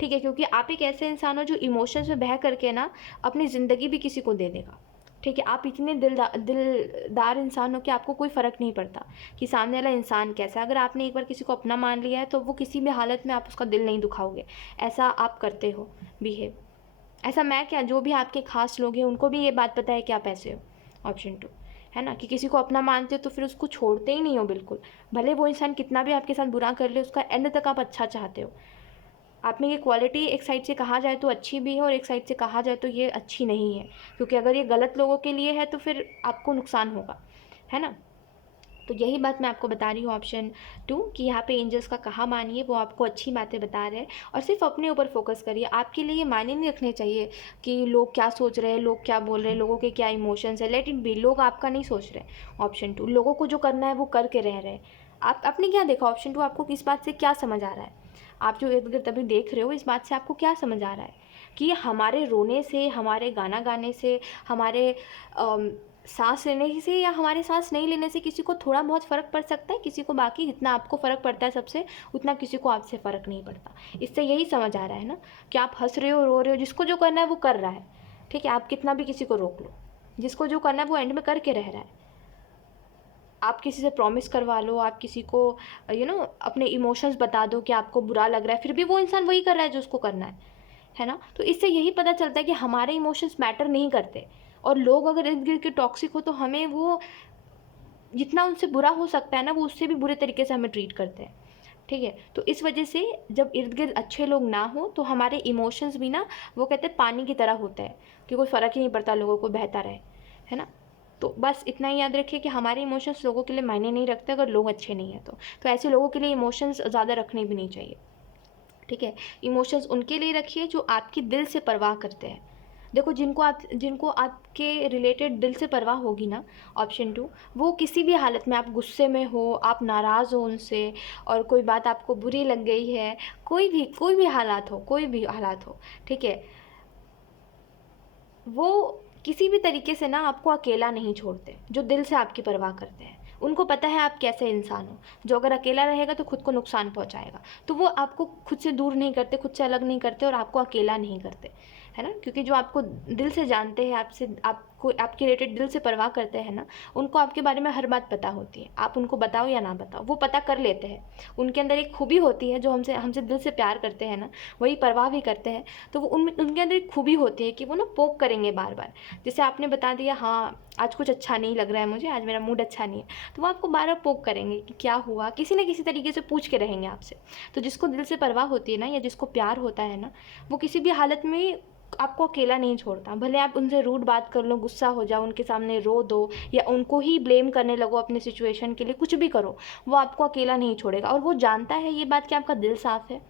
ठीक है, क्योंकि आप एक ऐसे इंसान हो जो इमोशंस में बह करके ना अपनी ज़िंदगी भी किसी को दे देगा। ठीक है, आप इतने दिलदार इंसान हो कि आपको कोई फ़र्क नहीं पड़ता कि सामने वाला इंसान कैसा है। अगर आपने एक बार किसी को अपना मान लिया है तो वो किसी भी हालत में आप उसका दिल नहीं दुखाओगे, ऐसा आप करते हो बिहेव। ऐसा मैं क्या, जो भी आपके खास लोग हैं उनको भी ये बात पता है कि आप ऐसे हो, ऑप्शन 2, है ना, कि किसी को अपना मानते हो तो फिर उसको छोड़ते ही नहीं हो बिल्कुल, भले वो इंसान कितना भी आपके साथ बुरा कर ले, उसका एंड तक आप अच्छा चाहते हो। आप में ये क्वालिटी एक साइड से कहा जाए तो अच्छी भी है और एक साइड से कहा जाए तो ये अच्छी नहीं है, क्योंकि अगर ये गलत लोगों के लिए है तो फिर आपको नुकसान होगा, है ना। तो यही बात मैं आपको बता रही हूँ, ऑप्शन 2, कि यहाँ पे एंजल्स का कहा मानिए, वो आपको अच्छी बातें बता रहे हैं, और सिर्फ अपने ऊपर फोकस करिए। आपके लिए ये मायने नहीं रखने चाहिए कि लोग क्या सोच रहे हैं, लोग क्या बोल रहे हैं, लोगों के क्या इमोशंस है, लेट इट बी। लोग आपका नहीं सोच रहे, ऑप्शन 2। लोगों को जो करना है वो करके रह रहे हैं। आप अपने क्या देखा, ऑप्शन 2, आपको किस बात से क्या समझ आ रहा है, आप जो इर्द गिर्द अभी देख रहे हो इस बात से आपको क्या समझ आ रहा है कि हमारे रोने से, हमारे गाना गाने से, हमारे सांस लेने से या हमारे सांस नहीं लेने से किसी को थोड़ा बहुत फ़र्क पड़ सकता है, किसी को बाकी जितना आपको फ़र्क पड़ता है सबसे, उतना किसी को आपसे फ़र्क नहीं पड़ता। इससे यही समझ आ रहा है ना कि आप हंस रहे हो, रो रहे हो, जिसको जो करना है वो कर रहा है। ठीक है, आप कितना भी किसी को रोक लो, जिसको जो करना है वो एंड में करके रह रहा है। आप किसी से प्रॉमिस करवा लो, आप किसी को अपने इमोशंस बता दो कि आपको बुरा लग रहा है, फिर भी वो इंसान वही कर रहा है जो उसको करना है ना। तो इससे यही पता चलता है कि हमारे इमोशंस मैटर नहीं करते, और लोग अगर इर्द गिर्द के टॉक्सिक हो तो हमें वो जितना उनसे बुरा हो सकता है ना, वो उससे भी बुरे तरीके से हमें ट्रीट करते हैं। ठीक है, तो इस वजह से जब इर्द गिर्द अच्छे लोग ना हो तो हमारे इमोशंस भी ना, वो कहते हैं पानी की तरह होता है कि कोई फ़र्क ही नहीं पड़ता लोगों को बहता रहे, है ना। तो बस इतना ही याद रखिए कि हमारे इमोशंस लोगों के लिए मायने नहीं रखते अगर लोग अच्छे नहीं हैं तो ऐसे लोगों के लिए इमोशंस ज़्यादा रखने भी नहीं चाहिए। ठीक है, इमोशंस उनके लिए रखिए जो आपकी दिल से परवाह करते हैं। देखो, जिनको आपके रिलेटेड दिल से परवाह होगी ना, ऑप्शन 2, वो किसी भी हालत में, आप गुस्से में हो, आप नाराज़ हो उनसे, और कोई बात आपको बुरी लग गई है, कोई भी हालात हो, ठीक है, वो किसी भी तरीके से ना आपको अकेला नहीं छोड़ते। जो दिल से आपकी परवाह करते हैं उनको पता है आप कैसे इंसान हो। जो अगर अकेला रहेगा तो खुद को नुकसान पहुंचाएगा, तो वो आपको खुद से दूर नहीं करते, खुद से अलग नहीं करते और आपको अकेला नहीं करते, है ना। क्योंकि जो आपको दिल से जानते हैं, आप कोई आपके रिलेटेड दिल से परवाह करते हैं ना, उनको आपके बारे में हर बात पता होती है। आप उनको बताओ या ना बताओ, वो पता कर लेते हैं। उनके अंदर एक खूबी होती है, जो हमसे हमसे दिल से प्यार करते हैं ना, वही परवाह भी करते हैं। तो वो उनके अंदर एक खूबी होती है कि वो ना पोक करेंगे बार बार। जैसे आपने बता दिया, हाँ आज कुछ अच्छा नहीं लग रहा है मुझे, आज मेरा मूड अच्छा नहीं है, तो वो आपको बार बार पोक करेंगे कि क्या हुआ, किसी न किसी तरीके से पूछ के रहेंगे आपसे। तो जिसको दिल से परवाह होती है ना, या जिसको प्यार होता है ना, वो किसी भी हालत में आपको अकेला नहीं छोड़ता। भले आप उनसे रूड बात कर लो, गुस्सा हो जाओ, उनके सामने रो दो, या उनको ही ब्लेम करने लगो अपने सिचुएशन के लिए, कुछ भी करो, वो आपको अकेला नहीं छोड़ेगा। और वो जानता है ये बात कि आपका दिल साफ़ है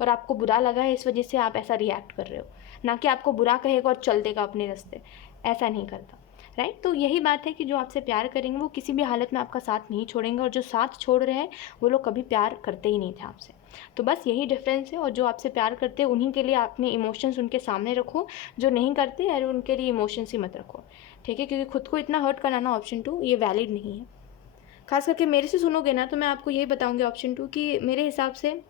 और आपको बुरा लगा है, इस वजह से आप ऐसा रिएक्ट कर रहे हो। ना कि आपको बुरा कहेगा और चल देगा अपने रास्ते, ऐसा नहीं करता। राइट। तो यही बात है कि जो आपसे प्यार करेंगे वो किसी भी हालत में आपका साथ नहीं छोड़ेंगे, और जो साथ छोड़ रहे हैं वो लोग कभी प्यार करते ही नहीं थे आपसे। तो बस यही डिफरेंस है। और जो आपसे प्यार करते हैं उन्हीं के लिए अपने इमोशंस उनके सामने रखो, जो नहीं करते अरे उनके लिए इमोशंस ही मत रखो। ठीक है, क्योंकि खुद को इतना हर्ट कराना ऑप्शन 2 ये वैलिड नहीं है। खास करके मेरे से सुनोगे ना, तो मैं आपको यही बताऊंगी ऑप्शन 2 कि मेरे हिसाब से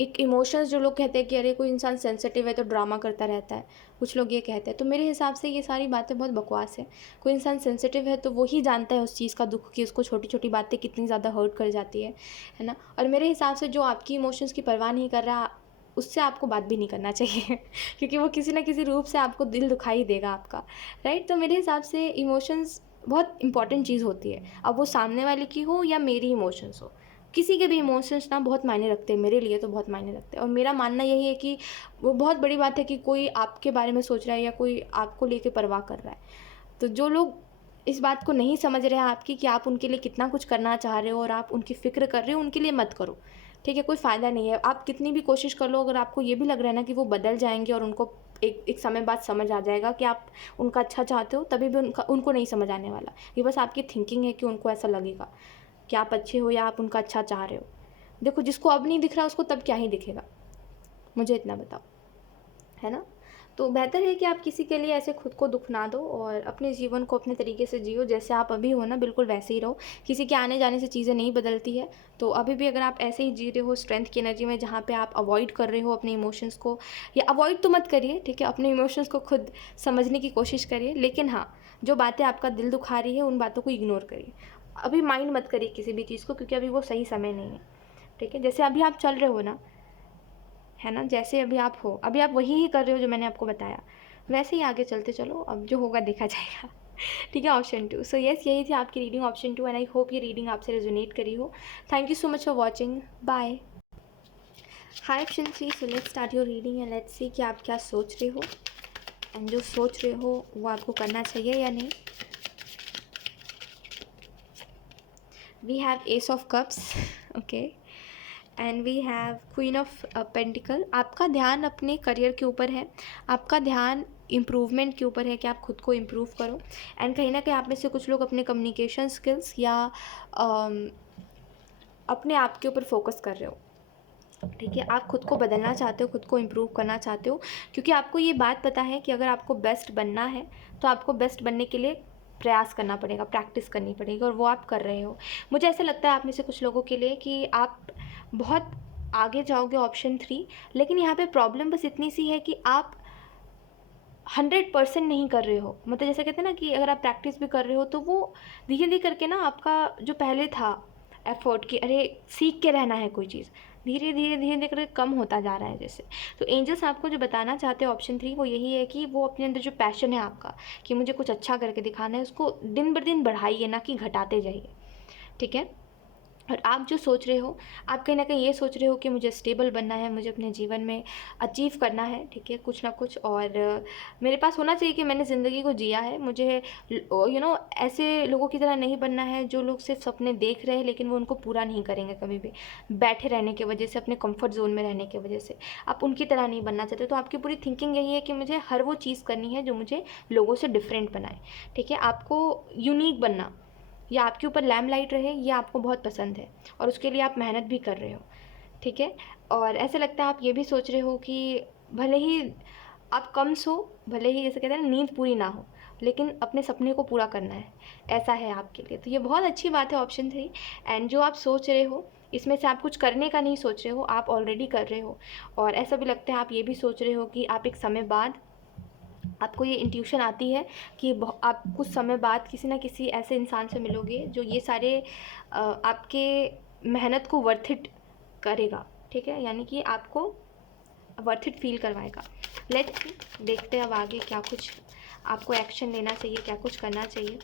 एक इमोशंस, जो लोग कहते हैं कि अरे कोई इंसान सेंसिटिव है तो ड्रामा करता रहता है, कुछ लोग ये कहते हैं, तो मेरे हिसाब से ये सारी बातें बहुत बकवास है। कोई इंसान सेंसिटिव है तो वो ही जानता है उस चीज़ का दुख, कि उसको छोटी छोटी बातें कितनी ज़्यादा हर्ट कर जाती है ना। और मेरे हिसाब से जो आपकी इमोशंस की परवाह नहीं कर रहा, उससे आपको बात भी नहीं करना चाहिए क्योंकि वो किसी ना किसी रूप से आपको दिल दुखाई देगा आपका। राइट। तो मेरे हिसाब से इमोशंस बहुत इंपॉर्टेंट चीज़ होती है, अब वो सामने वाले की हो या मेरी इमोशंस हो। किसी के भी इमोशंस ना बहुत मायने रखते हैं, मेरे लिए तो बहुत मायने रखते हैं। और मेरा मानना यही है कि वो बहुत बड़ी बात है कि कोई आपके बारे में सोच रहा है या कोई आपको लेके परवाह कर रहा है। तो जो लोग इस बात को नहीं समझ रहे हैं आपकी, कि आप उनके लिए कितना कुछ करना चाह रहे हो और आप उनकी फ़िक्र कर रहे हो, उनके लिए मत करो। ठीक है, कोई फ़ायदा नहीं है। आप कितनी भी कोशिश कर लो, अगर आपको ये भी लग रहा है ना कि वो बदल जाएंगे और उनको एक समय बाद समझ आ जाएगा कि आप उनका अच्छा चाहते हो, तभी भी उनको नहीं समझ आने वाला। ये बस आपकी थिंकिंग है कि उनको ऐसा लगेगा कि आप अच्छे हो या आप उनका अच्छा चाह रहे हो। देखो, जिसको अब नहीं दिख रहा उसको तब क्या ही दिखेगा, मुझे इतना बताओ, है ना। तो बेहतर है कि आप किसी के लिए ऐसे खुद को दुख ना दो और अपने जीवन को अपने तरीके से जियो। जैसे आप अभी हो ना, बिल्कुल वैसे ही रहो। किसी के आने जाने से चीज़ें नहीं बदलती है। तो अभी भी अगर आप ऐसे ही जी रहे हो स्ट्रेंथ की एनर्जी में, जहाँ पे आप अवॉइड कर रहे हो अपने इमोशंस को, या अवॉइड तो मत करिए, ठीक है, अपने इमोशंस को खुद समझने की कोशिश करिए। लेकिन हाँ, जो बातें आपका दिल दुखा रही है उन बातों को इग्नोर करिए। अभी माइंड मत करिए किसी भी चीज़ को, क्योंकि अभी वो सही समय नहीं है। ठीक है, जैसे अभी आप चल रहे हो ना, है ना, जैसे अभी आप हो, अभी आप वही ही कर रहे हो जो मैंने आपको बताया, वैसे ही आगे चलते चलो, अब जो होगा देखा जाएगा ठीक है। ऑप्शन 2। सो यस, यही थी आपकी reading option 2, and I hope ये रीडिंग आपसे रेजोनेट करी हो। Thank you so much for watching, bye. Hi option 3, so let's start your reading and let's see कि आप क्या सोच रहे हो, एंड जो सोच रहे हो वो आपको करना चाहिए या नहीं। We have ace of cups, okay, and we have queen of pentacle. आपका ध्यान अपने करियर के ऊपर है, आपका ध्यान इम्प्रूवमेंट के ऊपर है कि आप खुद को इम्प्रूव करो। एंड कहीं ना कहीं आप में से कुछ लोग अपने कम्युनिकेशन स्किल्स या अपने आप के ऊपर फोकस कर रहे हो। ठीक है, आप खुद को बदलना चाहते हो, खुद को इम्प्रूव करना चाहते हो, क्योंकि आपको ये बात पता है कि अगर आपको बेस्ट बनना है तो आपको बेस्ट बनने के लिए प्रयास करना पड़ेगा, प्रैक्टिस करनी पड़ेगी, और वो आप कर रहे हो। मुझे ऐसा लगता है आप में से कुछ लोगों के लिए कि आप बहुत आगे जाओगे ऑप्शन 3। लेकिन यहाँ पे प्रॉब्लम बस इतनी सी है कि आप 100% नहीं कर रहे हो। मतलब जैसे कहते हैं ना कि अगर आप प्रैक्टिस भी कर रहे हो तो वो धीरे धीरे करके ना, आपका जो पहले था एफर्ट कि अरे सीख के रहना है कोई चीज़, धीरे धीरे धीरे धीरे करके कम होता जा रहा है जैसे। तो एंजल्स आपको जो बताना चाहते हैं ऑप्शन 3, वो यही है कि वो अपने अंदर जो पैशन है आपका कि मुझे कुछ अच्छा करके दिखाना है, उसको दिन ब दिन बढ़ाइए, ना कि घटाते जाइए। ठीक है, और आप जो सोच रहे हो, आप कहीं ना कहीं ये सोच रहे हो कि मुझे स्टेबल बनना है, मुझे अपने जीवन में अचीव करना है, ठीक है, कुछ ना कुछ, और मेरे पास होना चाहिए कि मैंने ज़िंदगी को जिया है। मुझे ऐसे लोगों की तरह नहीं बनना है जो लोग सिर्फ सपने देख रहे हैं लेकिन वो उनको पूरा नहीं करेंगे कभी भी, बैठे रहने की वजह से, अपने कंफर्ट जोन में रहने की वजह से। आप उनकी तरह नहीं बनना चाहते। तो आपकी पूरी थिंकिंग यही है कि मुझे हर वो चीज़ करनी है जो मुझे लोगों से डिफरेंट बनाए। ठीक है, आपको यूनिक बनना या आपके ऊपर लैम्पलाइट रहे, ये आपको बहुत पसंद है और उसके लिए आप मेहनत भी कर रहे हो। ठीक है, और ऐसा लगता है आप ये भी सोच रहे हो कि भले ही आप कम सो, भले ही जैसे कहते हैं ना नींद पूरी ना हो, लेकिन अपने सपने को पूरा करना है, ऐसा है आपके लिए। तो ये बहुत अच्छी बात है ऑप्शन 3। एंड जो आप सोच रहे हो इसमें से आप कुछ करने का नहीं सोच रहे हो, आप ऑलरेडी कर रहे हो। और ऐसा भी लगता है आप ये भी सोच रहे हो कि आप एक समय बाद आपको ये इंट्यूशन आती है कि आप कुछ समय बाद किसी ना किसी ऐसे इंसान से मिलोगे जो ये सारे आपके मेहनत को वर्थ इट करेगा, ठीक है, यानी कि आपको वर्थ इट फील करवाएगा। लेट्स देखते हैं अब आगे क्या कुछ आपको एक्शन लेना चाहिए, क्या कुछ करना चाहिए।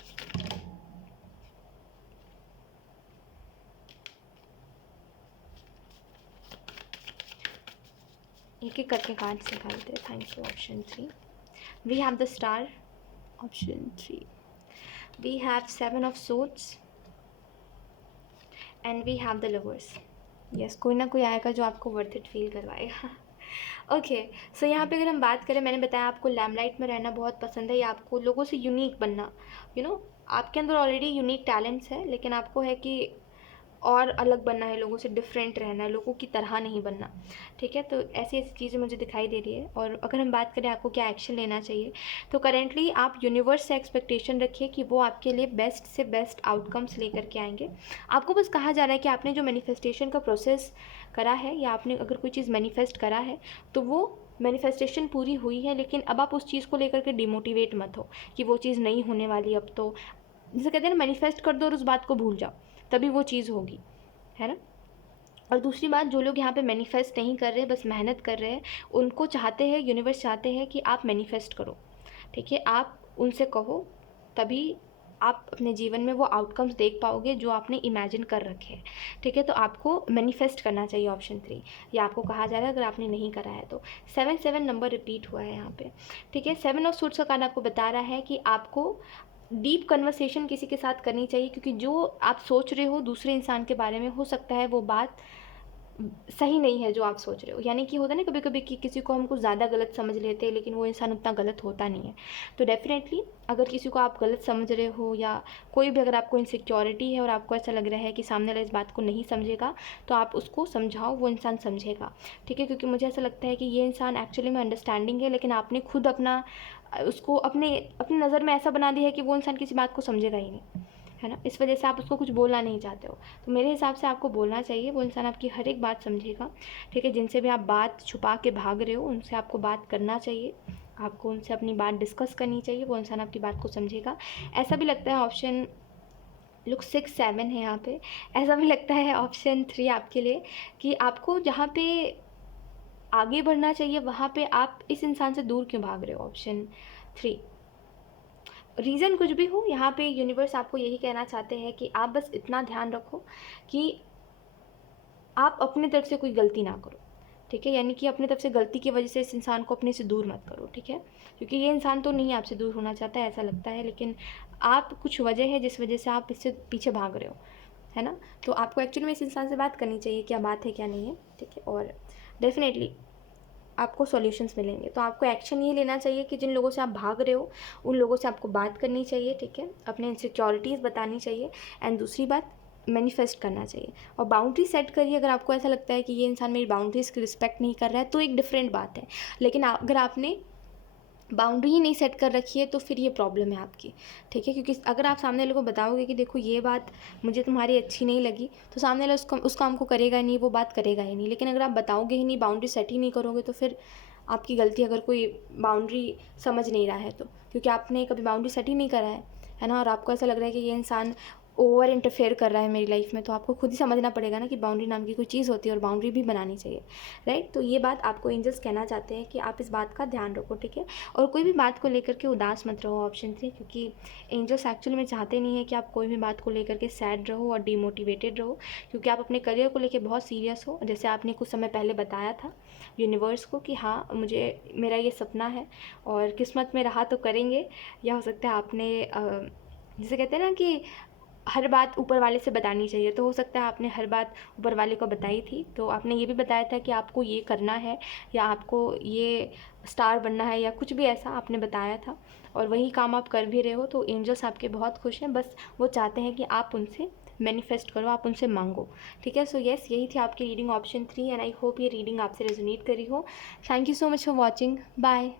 एक एक करके कार्ड्स निकालते हैं। Thank you option 3। We have the star, option 3 we have 7 of swords and we have the lovers. Yes, कोई ना कोई आएगा जो आपको वर्थ इट फील करवाएगा। ओके, सो यहाँ पे अगर हम बात करें, मैंने बताया आपको लैमलाइट में रहना बहुत पसंद है या आपको लोगों से यूनिक बनना, आपके अंदर ऑलरेडी यूनिक टैलेंट्स है, लेकिन आपको है कि और अलग बनना है, लोगों से डिफरेंट रहना है, लोगों की तरह नहीं बनना, ठीक है। तो ऐसी ऐसी चीज़ें मुझे दिखाई दे रही है। और अगर हम बात करें आपको क्या एक्शन लेना चाहिए, तो करेंटली आप यूनिवर्स से एक्सपेक्टेशन रखिए कि वो आपके लिए बेस्ट से बेस्ट आउटकम्स लेकर के आएंगे। आपको बस कहा जा रहा है कि आपने जो मैनिफेस्टेशन का प्रोसेस करा है या आपने अगर कोई चीज़ मैनिफेस्ट करा है तो वो मैनिफेस्टेशन पूरी हुई है, लेकिन अब आप उस चीज़ को लेकर के डिमोटिवेट मत हो कि वो चीज़ नहीं होने वाली। अब तो जैसे कहते हैं ना, मैनिफेस्ट कर दो और उस बात को भूल जाओ, तभी वो चीज़ होगी, है ना। और दूसरी बात, जो लोग यहाँ पे मैनिफेस्ट नहीं कर रहे, बस मेहनत कर रहे हैं, उनको चाहते हैं, यूनिवर्स चाहते हैं कि आप मैनिफेस्ट करो, ठीक है। आप उनसे कहो, तभी आप अपने जीवन में वो आउटकम्स देख पाओगे जो आपने इमेजिन कर रखे हैं, ठीक है। तो आपको मैनिफेस्ट करना चाहिए, ऑप्शन 3 ये आपको कहा जा रहा है अगर आपने नहीं करा है तो। 7 नंबर रिपीट हुआ है यहाँ पे, ठीक है। 7 ऑफ सूट्स का कार्ड आपको बता रहा है कि आपको डीप कन्वर्सेशन किसी के साथ करनी चाहिए, क्योंकि जो आप सोच रहे हो दूसरे इंसान के बारे में, हो सकता है वो बात सही नहीं है जो आप सोच रहे हो। यानी कि होता है ना कभी कभी कि किसी को हम कुछ ज़्यादा गलत समझ लेते हैं, लेकिन वो इंसान उतना गलत होता नहीं है। तो डेफिनेटली अगर किसी को आप गलत समझ रहे हो या कोई भी अगर आपको इनसिक्योरिटी है और आपको ऐसा लग रहा है कि सामने वाला इस बात को नहीं समझेगा, तो आप उसको समझाओ, वो इंसान समझेगा, ठीक है। क्योंकि मुझे ऐसा लगता है कि ये इंसान एक्चुअली में अंडरस्टैंडिंग है, लेकिन आपने खुद उसको अपनी नज़र में ऐसा बना दिया है कि वो इंसान किसी बात को समझेगा ही नहीं, है ना। इस वजह से आप उसको कुछ बोलना नहीं चाहते हो। तो मेरे हिसाब से आपको बोलना चाहिए, वो इंसान आपकी हर एक बात समझेगा, ठीक है। जिनसे भी आप बात छुपा के भाग रहे हो, उनसे आपको बात करना चाहिए, आपको उनसे अपनी बात डिस्कस करनी चाहिए, वो इंसान आपकी बात को समझेगा। ऐसा भी लगता है ऑप्शन 6-7 है यहाँ पे, ऐसा भी लगता है ऑप्शन 3 आपके लिए कि आपको जहाँ पे आगे बढ़ना चाहिए वहाँ पे आप इस इंसान से दूर क्यों भाग रहे हो, ऑप्शन 3। रीज़न कुछ भी हो, यहाँ पे यूनिवर्स आपको यही कहना चाहते हैं कि आप बस इतना ध्यान रखो कि आप अपनी तरफ से कोई गलती ना करो, ठीक है। यानी कि अपनी तरफ से गलती की वजह से इस इंसान को अपने से दूर मत करो, ठीक है। क्योंकि ये इंसान तो नहीं आपसे दूर होना चाहता है, ऐसा लगता है, लेकिन आप कुछ वजह है जिस वजह से आप इससे पीछे भाग रहे हो, है ना। तो आपको एक्चुअली में इस इंसान से बात करनी चाहिए, क्या बात है क्या नहीं है, ठीक है। और डेफिनेटली आपको सॉल्यूशंस मिलेंगे। तो आपको एक्शन ये लेना चाहिए कि जिन लोगों से आप भाग रहे हो उन लोगों से आपको बात करनी चाहिए, ठीक है। अपने इनसिक्योरिटीज़ बतानी चाहिए, एंड दूसरी बात मैनिफेस्ट करना चाहिए और बाउंड्री सेट करिए। अगर आपको ऐसा लगता है कि ये इंसान मेरी बाउंड्रीज़ की रिस्पेक्ट नहीं कर रहा है तो एक डिफरेंट बात है, लेकिन अगर आपने बाउंड्री ही नहीं सेट कर रखी है तो फिर ये प्रॉब्लम है आपकी, ठीक है। क्योंकि अगर आप सामने वाले को बताओगे कि देखो ये बात मुझे तुम्हारी अच्छी नहीं लगी, तो सामने वाला उस काम को करेगा नहीं, वो बात करेगा ही नहीं। लेकिन अगर आप बताओगे ही नहीं, बाउंड्री सेट ही नहीं करोगे, तो फिर आपकी गलती, अगर कोई बाउंड्री समझ नहीं रहा है तो, क्योंकि आपने कभी बाउंड्री सेट ही नहीं करा है ना। और आपको ऐसा लग रहा है कि ये इंसान ओवर इंटरफेयर कर रहा है मेरी लाइफ में, तो आपको खुद ही समझना पड़ेगा ना कि बाउंड्री नाम की कोई चीज़ होती है और बाउंड्री भी बनानी चाहिए, राइट। तो ये बात आपको एंजल्स कहना चाहते हैं कि आप इस बात का ध्यान रखो, ठीक है। और कोई भी बात को लेकर के उदास मत रहो, ऑप्शन 3, क्योंकि एंजल्स एक्चुअली में चाहते नहीं है कि आप कोई भी बात को लेकर के सैड रहो और डीमोटिवेटेड रहो, क्योंकि आप अपने करियर को लेकर बहुत सीरियस हो। जैसे आपने कुछ समय पहले बताया था यूनिवर्स को कि हाँ मुझे मेरा ये सपना है और किस्मत में रहा तो करेंगे, या हो सकता है आपने जैसे कहते हैं ना कि हर बात ऊपर वाले से बतानी चाहिए, तो हो सकता है आपने हर बात ऊपर वाले को बताई थी। तो आपने ये भी बताया था कि आपको ये करना है या आपको ये स्टार बनना है या कुछ भी ऐसा आपने बताया था, और वही काम आप कर भी रहे हो। तो एंजल्स आपके बहुत खुश हैं, बस वो चाहते हैं कि आप उनसे मैनिफेस्ट करो, आप उनसे मांगो, ठीक है। सो येस, यही थी आपकी reading option 3, and I hope ये रीडिंग आपसे रेजोनेट करी हो। Thank you so much for watching, bye.